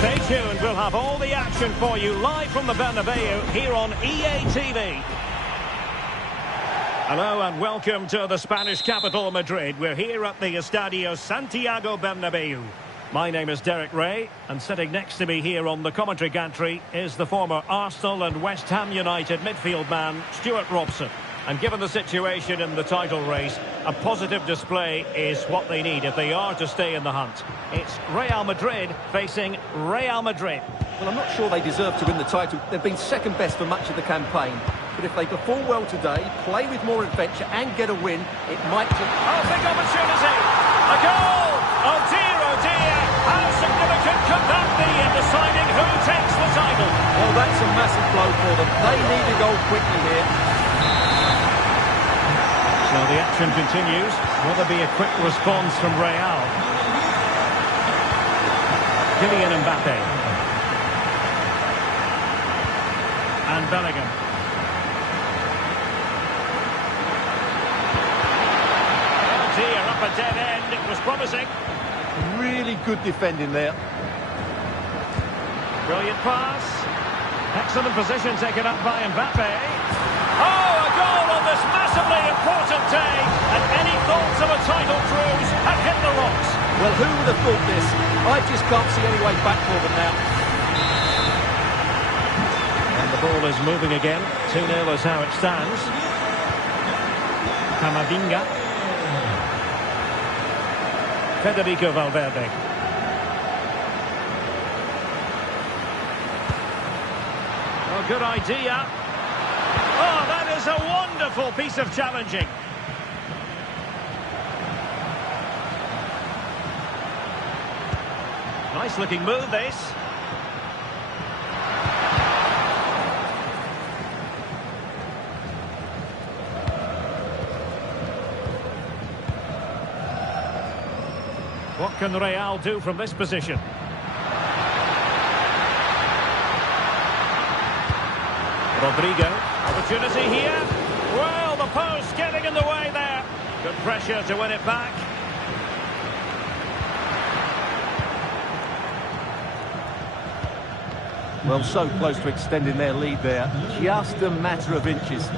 Stay tuned, we'll have all the action for you live from the Bernabeu here on EA TV. Hello and welcome to the Spanish capital, Madrid. We're here at the Estadio Santiago Bernabeu. My name is Derek Ray, and sitting next to me here on the commentary gantry is the former Arsenal and West Ham United midfield man, Stuart Robson. And given the situation in the title race, a positive display is what they need if they are to stay in the hunt. It's Real Madrid facing Real Madrid. Well, I'm not sure they deserve to win the title. They've been second best for much of the campaign. But if they perform well today, play with more adventure and get a win, it might... Oh, big opportunity! A goal! Oh dear, oh dear! How significant could that be in deciding who takes the title? Well, that's a massive blow for them. They need a goal quickly here. So the action continues. Will there be a quick response from Real? Kylian Mbappe. And Bellingham. Oh dear, up a dead end. It was promising. Really good defending there. Brilliant pass. Excellent position taken up by Mbappe. Oh, a goal on this massively important day. And any thoughts of a title cruise have hit the rocks. Well, who would have thought this? I just can't see any way back for them now. And the ball is moving again. 2-0 is how it stands. Camavinga. Federico Valverde. Oh, good idea. Oh, that is a wonderful piece of challenging. Nice looking move, this. What can Real do from this position? Rodrigo, opportunity here. Well, the post getting in the way there. Good pressure to win it back. Well, so close to extending their lead there. Just a matter of inches.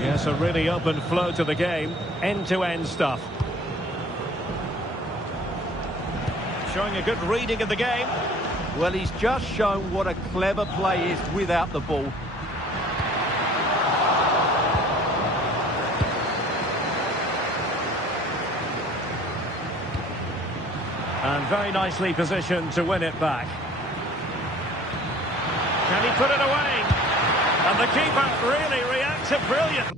Yes, a really open flow to the game. End-to-end stuff. Showing a good reading of the game. Well, he's just shown what a clever play is without the ball. And very nicely positioned to win it back. Can he put it away? And the keeper really reacted brilliantly.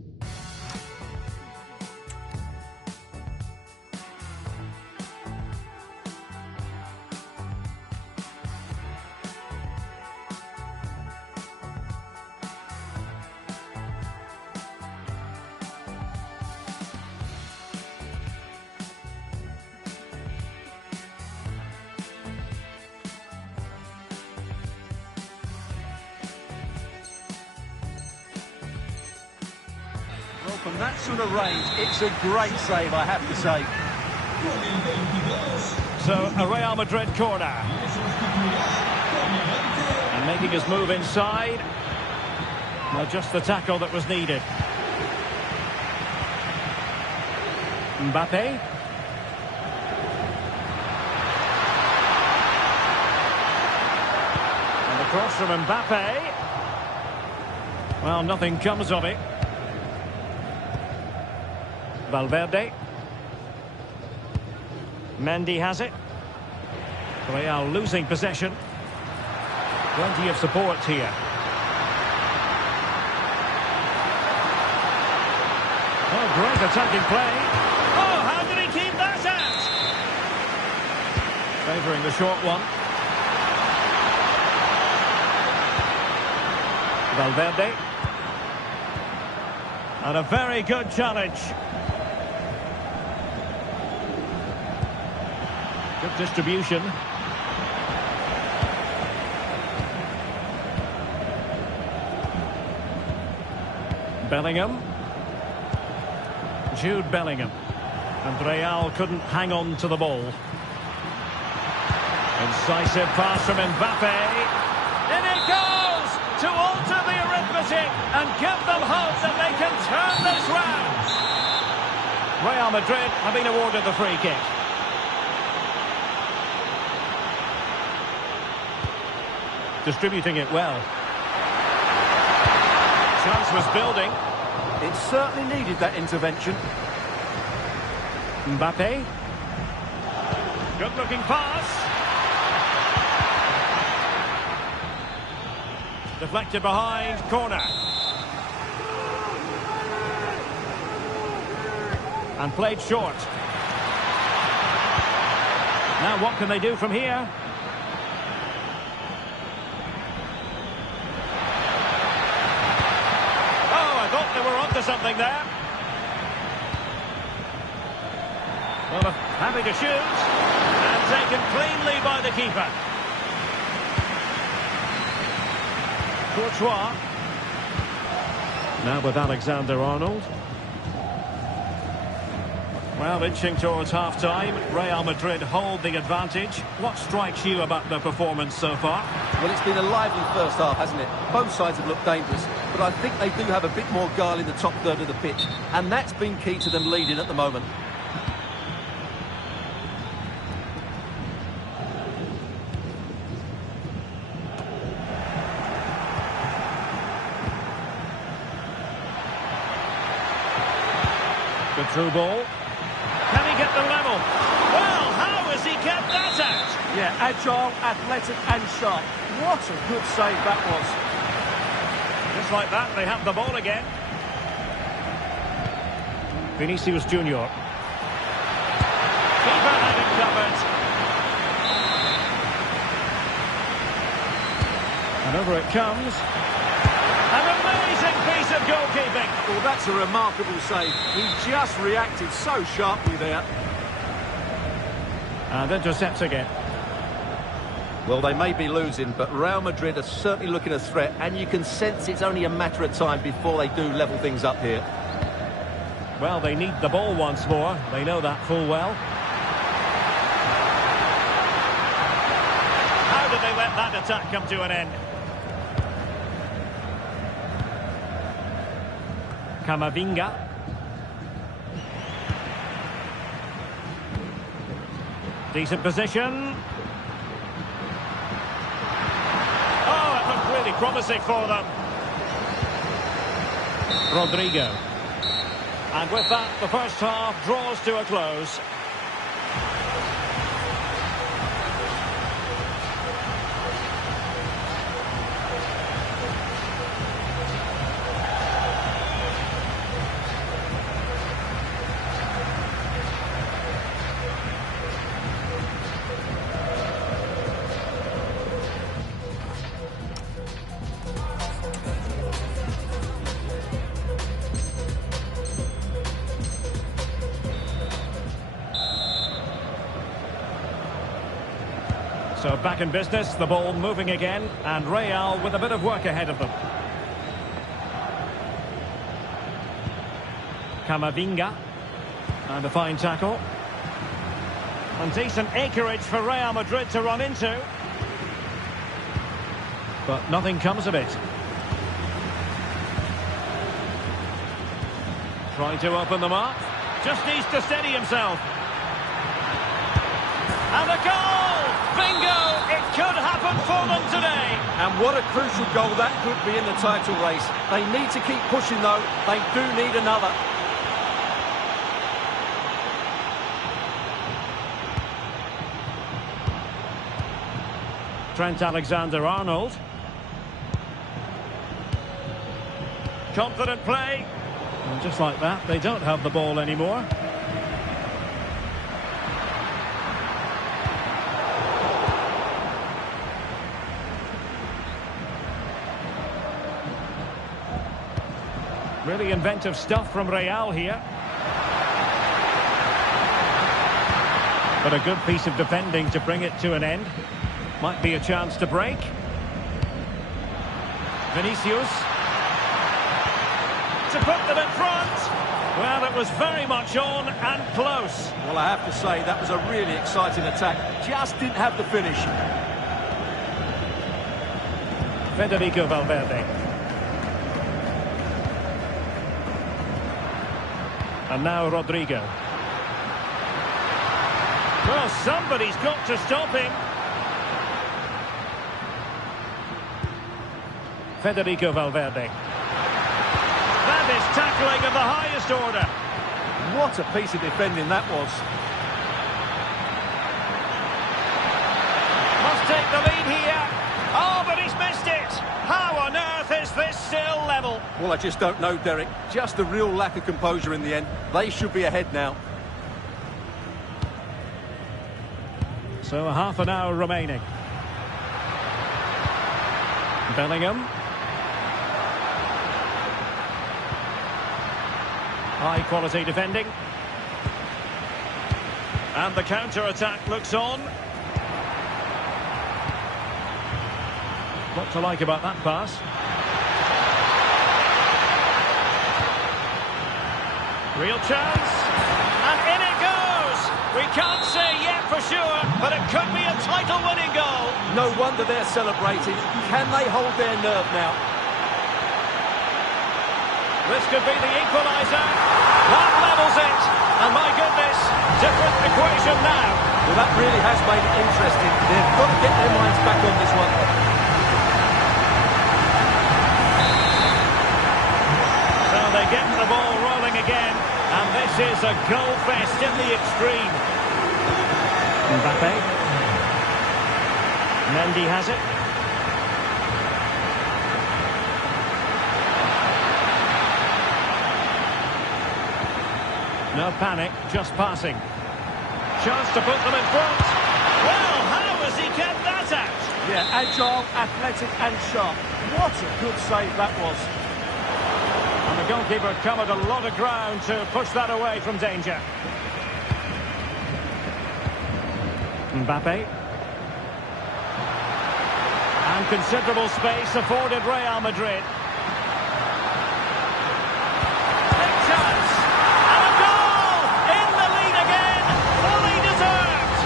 From that sort of range, it's a great save, I have to say. So, a Real Madrid corner. And making his move inside. Well, just the tackle that was needed. Mbappe. And the cross from Mbappe. Well, nothing comes of it. Valverde. Mendy has it. Real losing possession. Plenty of support here. Oh, great attacking play. Oh, how did he keep that out? Favouring the short one. Valverde. And a very good challenge. Good distribution. Bellingham. Jude Bellingham. And Real couldn't hang on to the ball. Incisive pass from Mbappe. In it goes to alter the arithmetic and give them hope that they can turn this round. Real Madrid have been awarded the free kick. Distributing it well. Chance was building. It certainly needed that intervention. Mbappe. Good looking pass. Deflected behind, corner. And played short. Now what can they do from here? They were onto something there. Well, happy to shoot. And taken cleanly by the keeper. Courtois. Now with Alexander-Arnold. Well, inching towards half-time. Real Madrid hold the advantage. What strikes you about their performance so far? Well, it's been a lively first half, hasn't it? Both sides have looked dangerous, but I think they do have a bit more guile in the top third of the pitch, and that's been key to them leading at the moment. Good through ball. Can he get the level? Well, how has he kept that out? Yeah, agile, athletic and sharp. What a good save that was. Just like that, they have the ball again. Vinicius Junior. Keeper had it covered. And over it comes. An amazing piece of goalkeeping. Well, that's a remarkable save. He just reacted so sharply there. And intercepts again. Well, they may be losing, but Real Madrid are certainly looking a threat, and you can sense it's only a matter of time before they do level things up here. Well, they need the ball once more. They know that full well. How did they let that attack come to an end? Camavinga. Decent position. Oh, it looked really promising for them. Rodrigo. And with that, the first half draws to a close. So back in business, the ball moving again, and Real with a bit of work ahead of them. Camavinga, and a fine tackle. And decent acreage for Real Madrid to run into. But nothing comes of it. Trying to open them up. Just needs to steady himself. And a goal! Bingo! It could happen for them today. And what a crucial goal that could be in the title race. They need to keep pushing though. They do need another. Trent Alexander-Arnold. Confident play. And just like that, they don't have the ball anymore. Really inventive stuff from Real here. But a good piece of defending to bring it to an end. Might be a chance to break. Vinicius. To put them in front. Well, it was very much on and close. Well, I have to say, that was a really exciting attack. Just didn't have the finish. Federico Valverde. And now Rodrigo. Well, somebody's got to stop him. Federico Valverde. That is tackling of the highest order. What a piece of defending that was. Must take the lead here. Oh, but he's missed it. How on earth is this still level? Well, I just don't know, Derek. Just a real lack of composure in the end. They should be ahead now. So half an hour remaining. Bellingham. High quality defending. And the counter-attack looks on. What to like about that pass? Real chance. And in it goes. We can't say yet for sure, but it could be a title-winning goal. No wonder they're celebrating. Can they hold their nerve now? This could be the equaliser. That levels it. And my goodness, different equation now. Well, that really has made it interesting. They've got to get their minds back on this one. So they get the ball rolling again. And this is a goal fest in the extreme. Mbappe. Mendy has it. No panic, just passing. Chance to put them in front. Well, how has he kept that out? Yeah, agile, athletic and sharp. What a good save that was. And the goalkeeper covered a lot of ground to push that away from danger. Mbappe. And considerable space afforded Real Madrid. Big chance. And a goal! In the lead again. Fully deserved.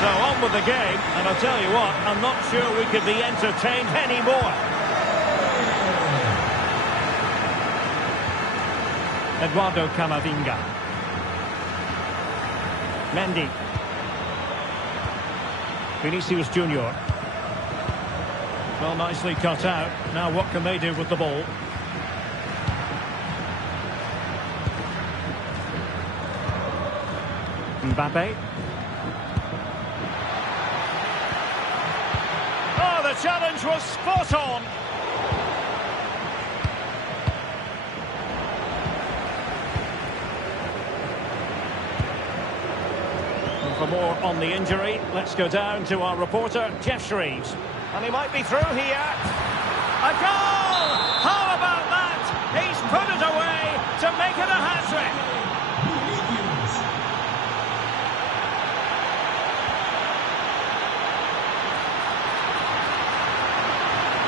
So on with the game. And I'll tell you what, I'm not sure we could be entertained anymore. Eduardo Camavinga. Mendy. Vinicius Junior. Well, nicely cut out. Now what can they do with the ball? Mbappe. Oh, the challenge was spot on. For more on the injury, let's go down to our reporter, Jeff Shreves. And he might be through here. A goal! How about that? He's put it away to make it a hat-trick.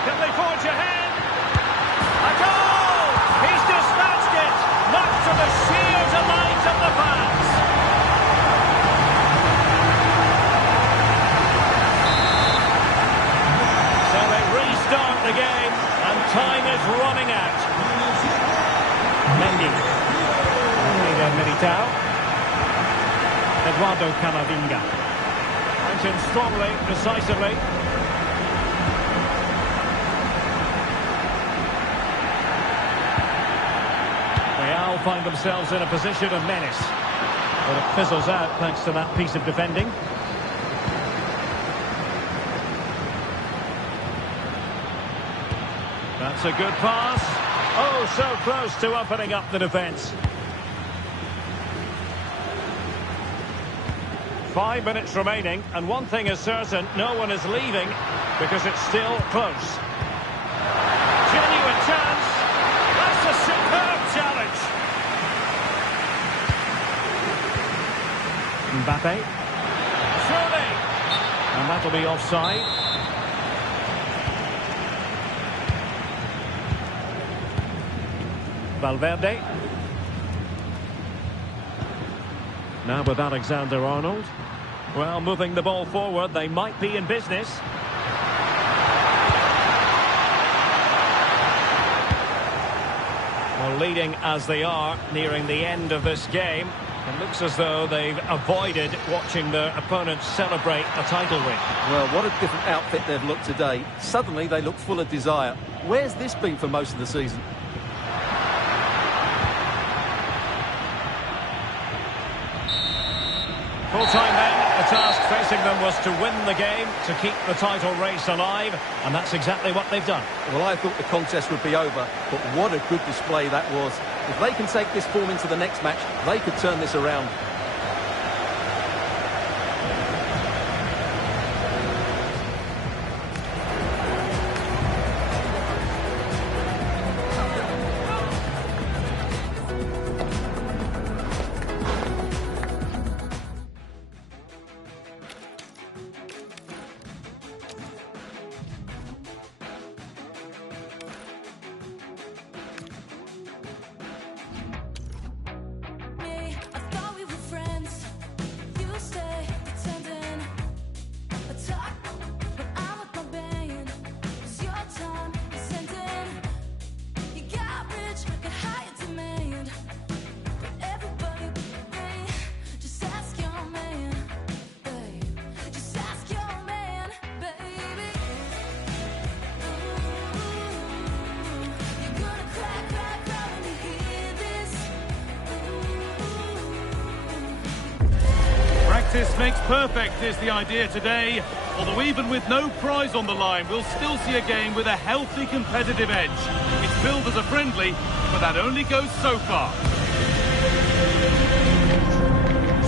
Can they forge ahead? A goal! He's dispatched it, much to the sheer delight of the fans. Start the game, and time is running out. Mendy. Militao. Eduardo Camavinga. Went in strongly, decisively. Real find themselves in a position of menace. But it fizzles out thanks to that piece of defending. That's a good pass. Oh, so close to opening up the defence. 5 minutes remaining, and one thing is certain, no one is leaving because it's still close. Genuine chance. Mbappe. Surely! And that'll be offside. Valverde. Now with Alexander-Arnold. Well, moving the ball forward, they might be in business. Well, leading as they are, nearing the end of this game, it looks as though they've avoided watching their opponents celebrate a title win. Well, what a different outfit they've looked today. Suddenly they look full of desire. Where's this been for most of the season? Full-time then, the task facing them was to win the game, to keep the title race alive, and that's exactly what they've done. Well, I thought the contest would be over, but what a good display that was. If they can take this form into the next match, they could turn this around. Practice makes perfect is the idea today. Although even with no prize on the line, we'll still see a game with a healthy competitive edge. It's billed as a friendly, but that only goes so far.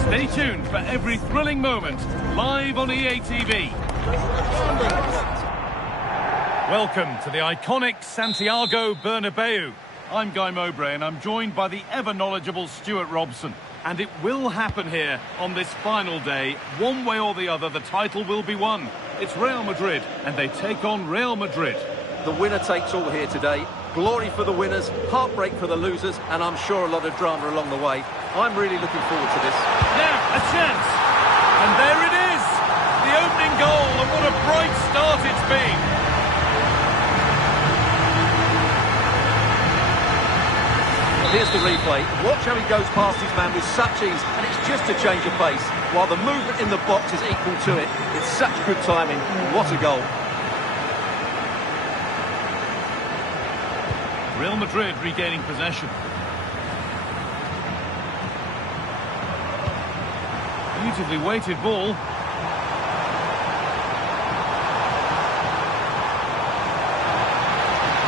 Stay tuned for every thrilling moment, live on EA TV. Welcome to the iconic Santiago Bernabeu. I'm Guy Mowbray and I'm joined by the ever-knowledgeable Stuart Robson. And it will happen here on this final day. One way or the other, the title will be won. It's Real Madrid, and they take on Real Madrid. The winner takes all here today. Glory for the winners, heartbreak for the losers, and I'm sure a lot of drama along the way. I'm really looking forward to this. Now, a chance. And there it is. The opening goal, and what a bright start it's been. Here's the replay. Watch how he goes past his man with such ease, and it's just a change of pace. While the movement in the box is equal to it, it's such good timing. What a goal. Real Madrid regaining possession. Beautifully weighted ball.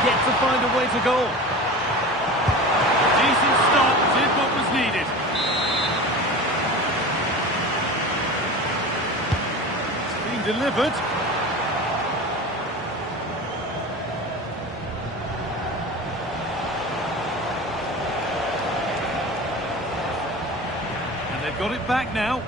Yet to find a way to goal. Decent stop, did what was needed. It's been delivered. And they've got it back now.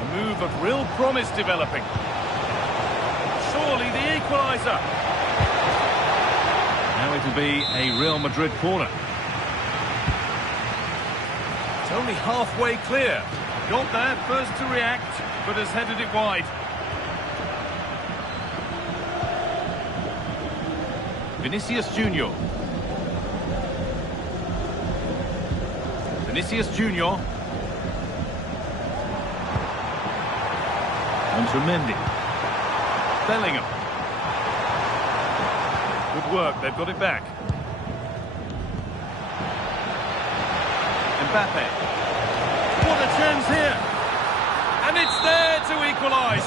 A move of real promise developing. Surely the equaliser. Now it'll be a Real Madrid corner. It's only halfway clear. Got there first to react, but has headed it wide. Vinicius Junior. Vinicius Junior. On to Mendy. Bellingham. Good work, they've got it back. Mbappe. What a chance here. And it's there to equalise.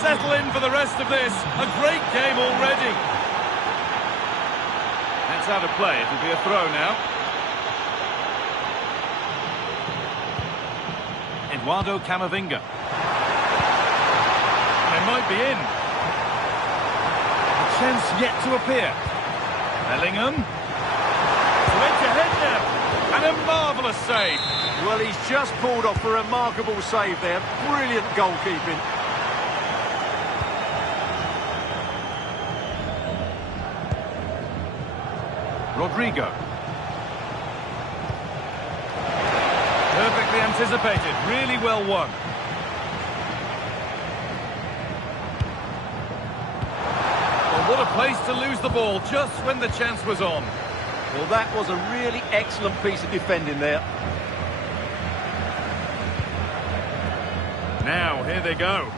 Settle in for the rest of this. A great game already. That's out of play, it'll be a throw now. Eduardo Camavinga. They might be in. Chance yet to appear. Bellingham. Went ahead now. And a marvellous save. Well, he's just pulled off a remarkable save there. Brilliant goalkeeping. Rodrigo. Perfectly anticipated. Really well won. Well, what a place to lose the ball just when the chance was on. Well, that was a really excellent piece of defending there. Now, here they go.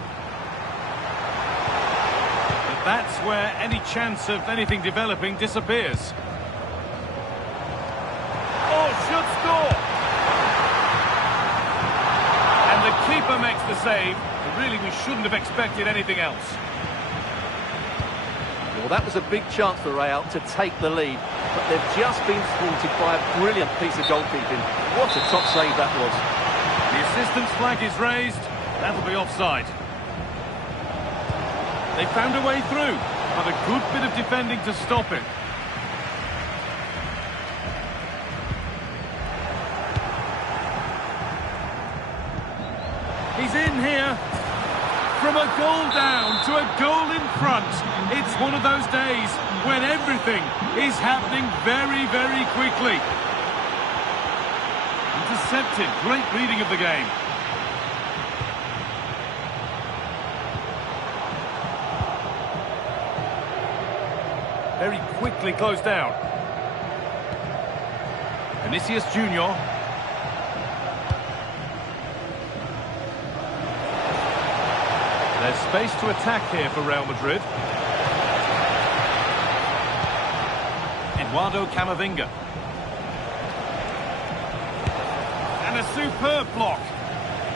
But that's where any chance of anything developing disappears. Oh, should score! And the keeper makes the save. But really, we shouldn't have expected anything else. Well, that was a big chance for Real to take the lead, but they've just been thwarted by a brilliant piece of goalkeeping. What a top save that was. The assistant's flag is raised. That'll be offside. They found a way through, but a good bit of defending to stop it. He's in here. From a goal down to a goal in front. It's one of those days when everything is happening very, very quickly. Intercepted. Great reading of the game. Very quickly closed down. Vinicius Junior. There's space to attack here for Real Madrid. Eduardo Camavinga. And a superb block.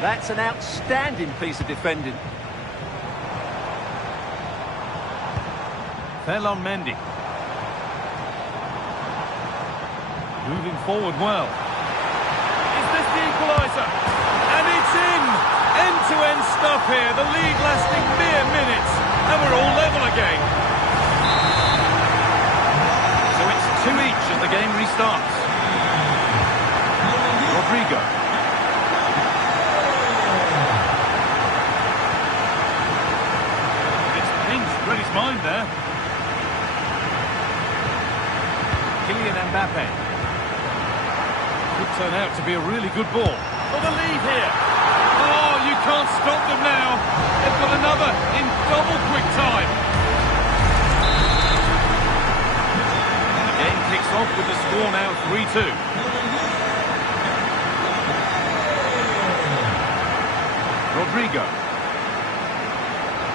That's an outstanding piece of defending. Ferland Mendy. Moving forward well. Is this the equaliser? And it's in! End-to-end stuff here. The lead lasting mere minutes. And we're all level again. So it's 2 each as the game restarts. Rodrigo. It's Pink's read his mind there. Kylian Mbappe. Could turn out to be a really good ball. For the lead here. Oh, you can't stop them now. They've got another in double quick time. The game kicks off with the score now 3-2. Rodrigo.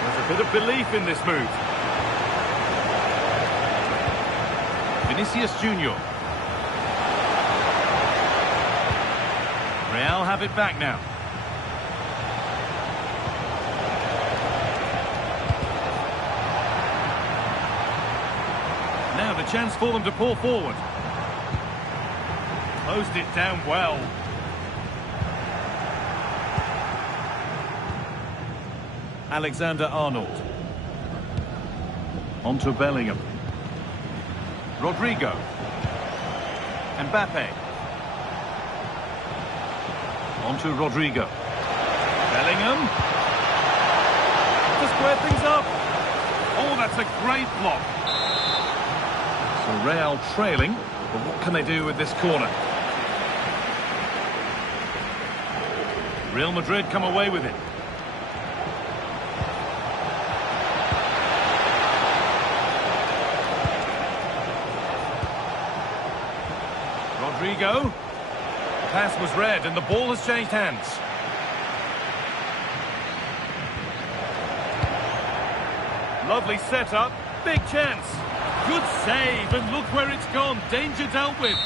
There's a bit of belief in this move. Vinicius Junior. Real have it back now. Now the chance for them to pull forward. Closed it down well. Alexander-Arnold. On to Bellingham. Rodrigo. Mbappe. On to Rodrigo. Bellingham. To square things up. Oh, that's a great block. So Real trailing, but what can they do with this corner? Real Madrid come away with it. Rodrigo. The pass was read and the ball has changed hands. Lovely setup, big chance. Good save, and look where it's gone. Danger dealt with.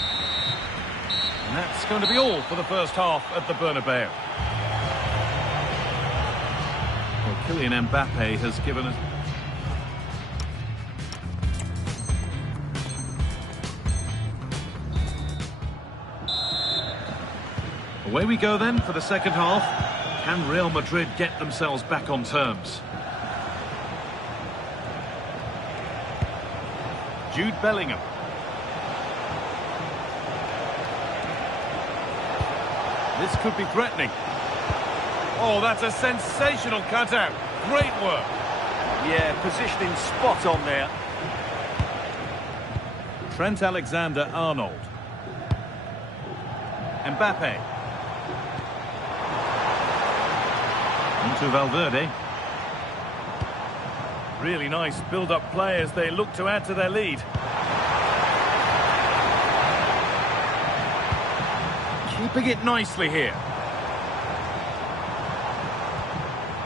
And that's going to be all for the first half at the Bernabeu. Well, Kylian Mbappe has given us... Away we go then for the second half. Can Real Madrid get themselves back on terms? Jude Bellingham. This could be threatening. Oh, that's a sensational cutout. Great work. Yeah, positioning spot on there. Trent Alexander-Arnold. Mbappe. Into Valverde. Really nice build-up play as they look to add to their lead. Keeping it nicely here.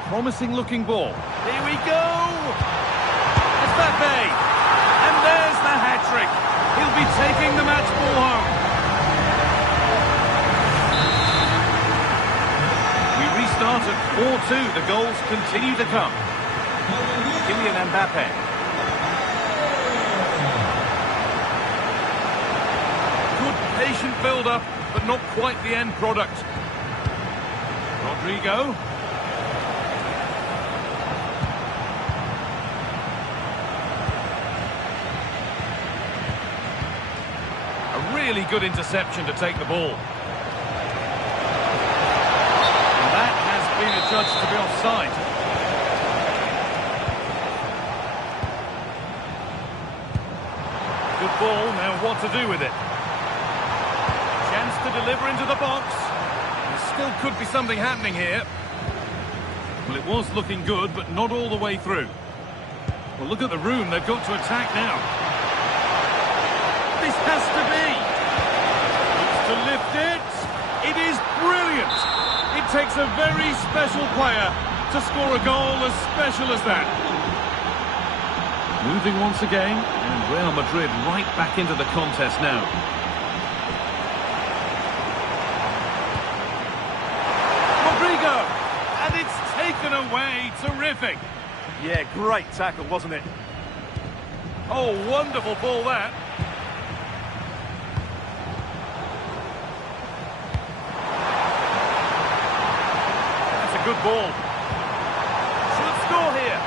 Promising looking ball. Here we go! Mbappe! And there's the hat-trick. He'll be taking the match ball home. We restart at 4-2. The goals continue to come. Kylian Mbappe. Good patient build-up, but not quite the end product. Rodrigo. A really good interception to take the ball. And that has been adjudged to be offside. Good ball, now what to do with it? Chance to deliver into the box. There still could be something happening here. Well, it was looking good, but not all the way through. Well, look at the room. They've got to attack now. This has to be. Looks to lift it. It is brilliant. It takes a very special player to score a goal as special as that. Moving once again, and Real Madrid right back into the contest now. Rodrigo, and it's taken away. Terrific. Yeah, great tackle, wasn't it? Oh, wonderful ball that. That's a good ball. Should score here.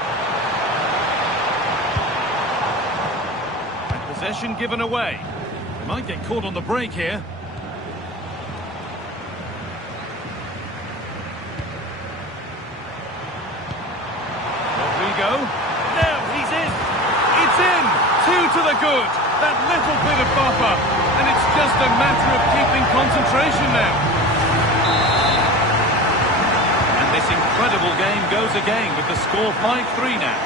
And possession given away. They might get caught on the break here. Rodrigo. Now he's in. It's in. 2 to the good. That little bit of buffer. And it's just a matter of keeping concentration now. And this incredible game goes again with the score 5-3 now.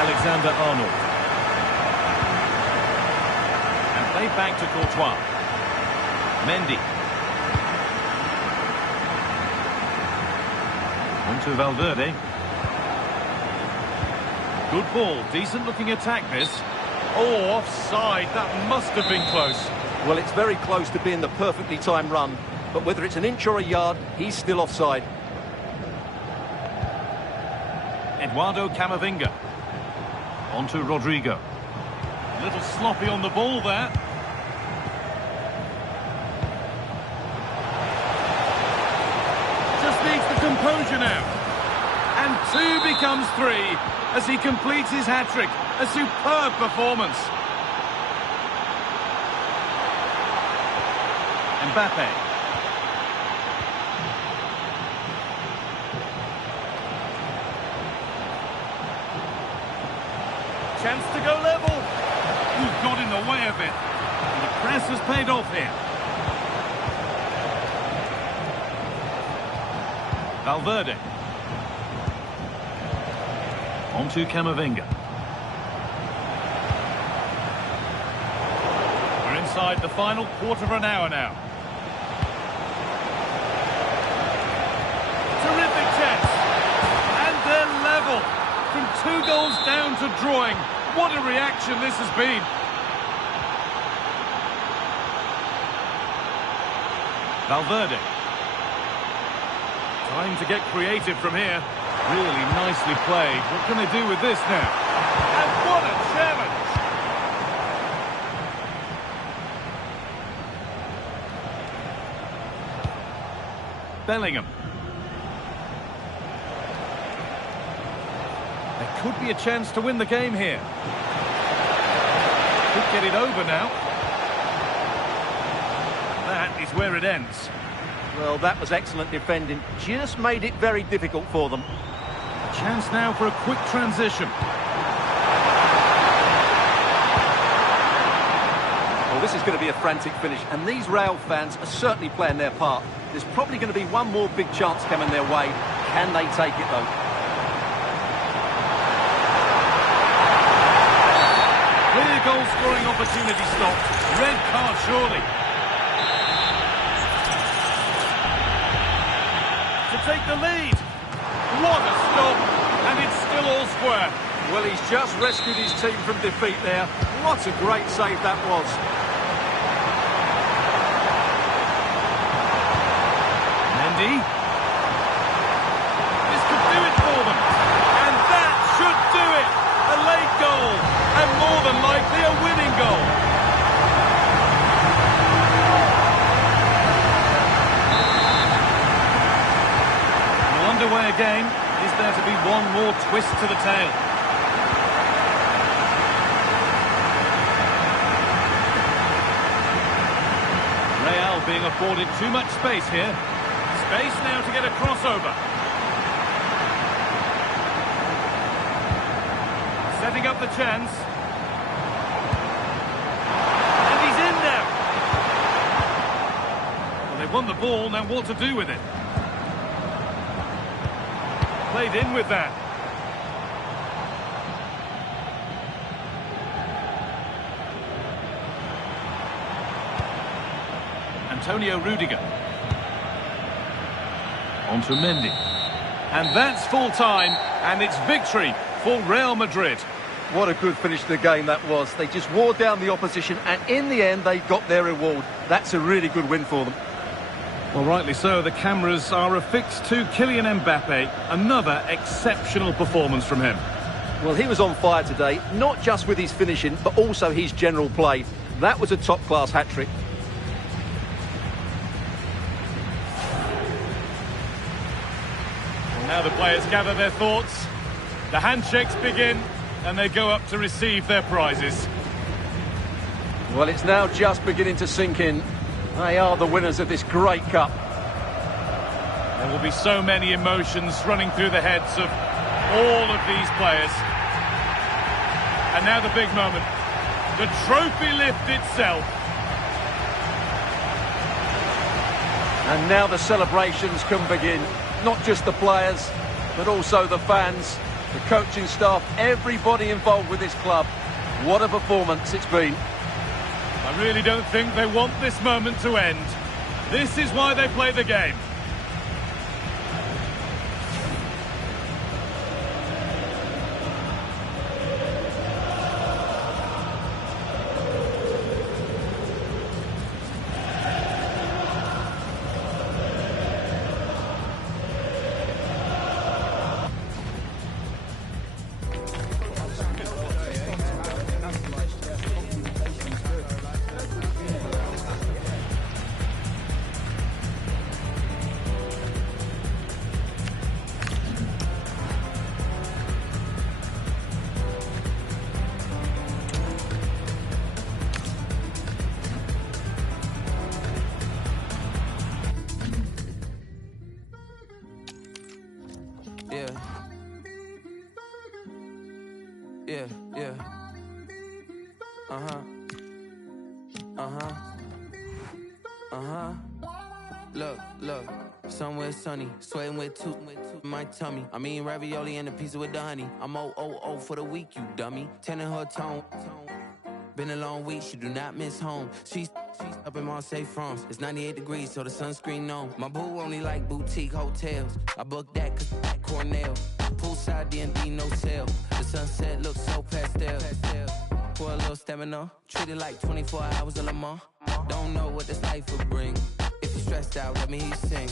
Alexander-Arnold. And play back to Courtois. Mendy. To Valverde. Good ball, decent looking attack this. Oh, offside, that must have been close. Well, it's very close to being the perfectly timed run, but whether it's an inch or a yard, he's still offside. Eduardo Camavinga. On to Rodrigo. A little sloppy on the ball there. Just needs the composure now. And 2 becomes 3 as he completes his hat-trick. A superb performance. Mbappe. Chance to go level. Ooh, got in the way of it. And the press has paid off here. Valverde. On to Camavinga. We're inside the final quarter of an hour now. Terrific chance. And they're level. From 2 goals down to drawing. What a reaction this has been. Valverde. Time to get creative from here. Really nicely played. What can they do with this now? And what a challenge! Bellingham. There could be a chance to win the game here. Could get it over now. that is where it ends. Well, that was excellent defending. Just made it very difficult for them. A chance now for a quick transition. Well, this is going to be a frantic finish, and these Real fans are certainly playing their part. There's probably going to be one more big chance coming their way. Can they take it, though? Clear goal-scoring opportunity stopped. Red card, surely. To take the lead. What a stop, and it's still all square. Well, he's just rescued his team from defeat there. What a great save that was. Mendy. This could do it for them. And that should do it. A late goal, and more than likely a winning goal. Underway again. Is there to be one more twist to the tail? Real being afforded too much space here. Space now to get a crossover. Setting up the chance. And he's in now. Well, they've won the ball, now what to do with it? Played in with that. Antonio Rudiger. On to Mendy. And that's full time, and it's victory for Real Madrid. What a good finish to the game that was. They just wore down the opposition, and in the end, they got their reward. That's a really good win for them. Well, rightly so. The cameras are affixed to Kylian Mbappe. Another exceptional performance from him. Well, he was on fire today, not just with his finishing, but also his general play. That was a top-class hat-trick. And now the players gather their thoughts. The handshakes begin, and they go up to receive their prizes. Well, it's now just beginning to sink in. They are the winners of this great cup. There will be so many emotions running through the heads of all of these players. And now the big moment. The trophy lift itself. And now the celebrations can begin. Not just the players, but also the fans, the coaching staff, everybody involved with this club. What a performance it's been. I really don't think they want this moment to end. This is why they play the game. Yeah. Look. Somewhere sunny, sweating with two my tummy. I mean ravioli and a pizza with the honey. I'm 000 for the week, you dummy. Tending her tone. Been a long week, she do not miss home. She's up in Marseille, France. It's 98 degrees, so the sunscreen on. My boo only like boutique hotels. I booked that cause that Cornell. Poolside D&D, no sale. The sunset looks so pastel. For a little stamina, treat it like 24 hours of Le Mans. Don't know what this life will bring. If you're stressed out, let me hear you sing.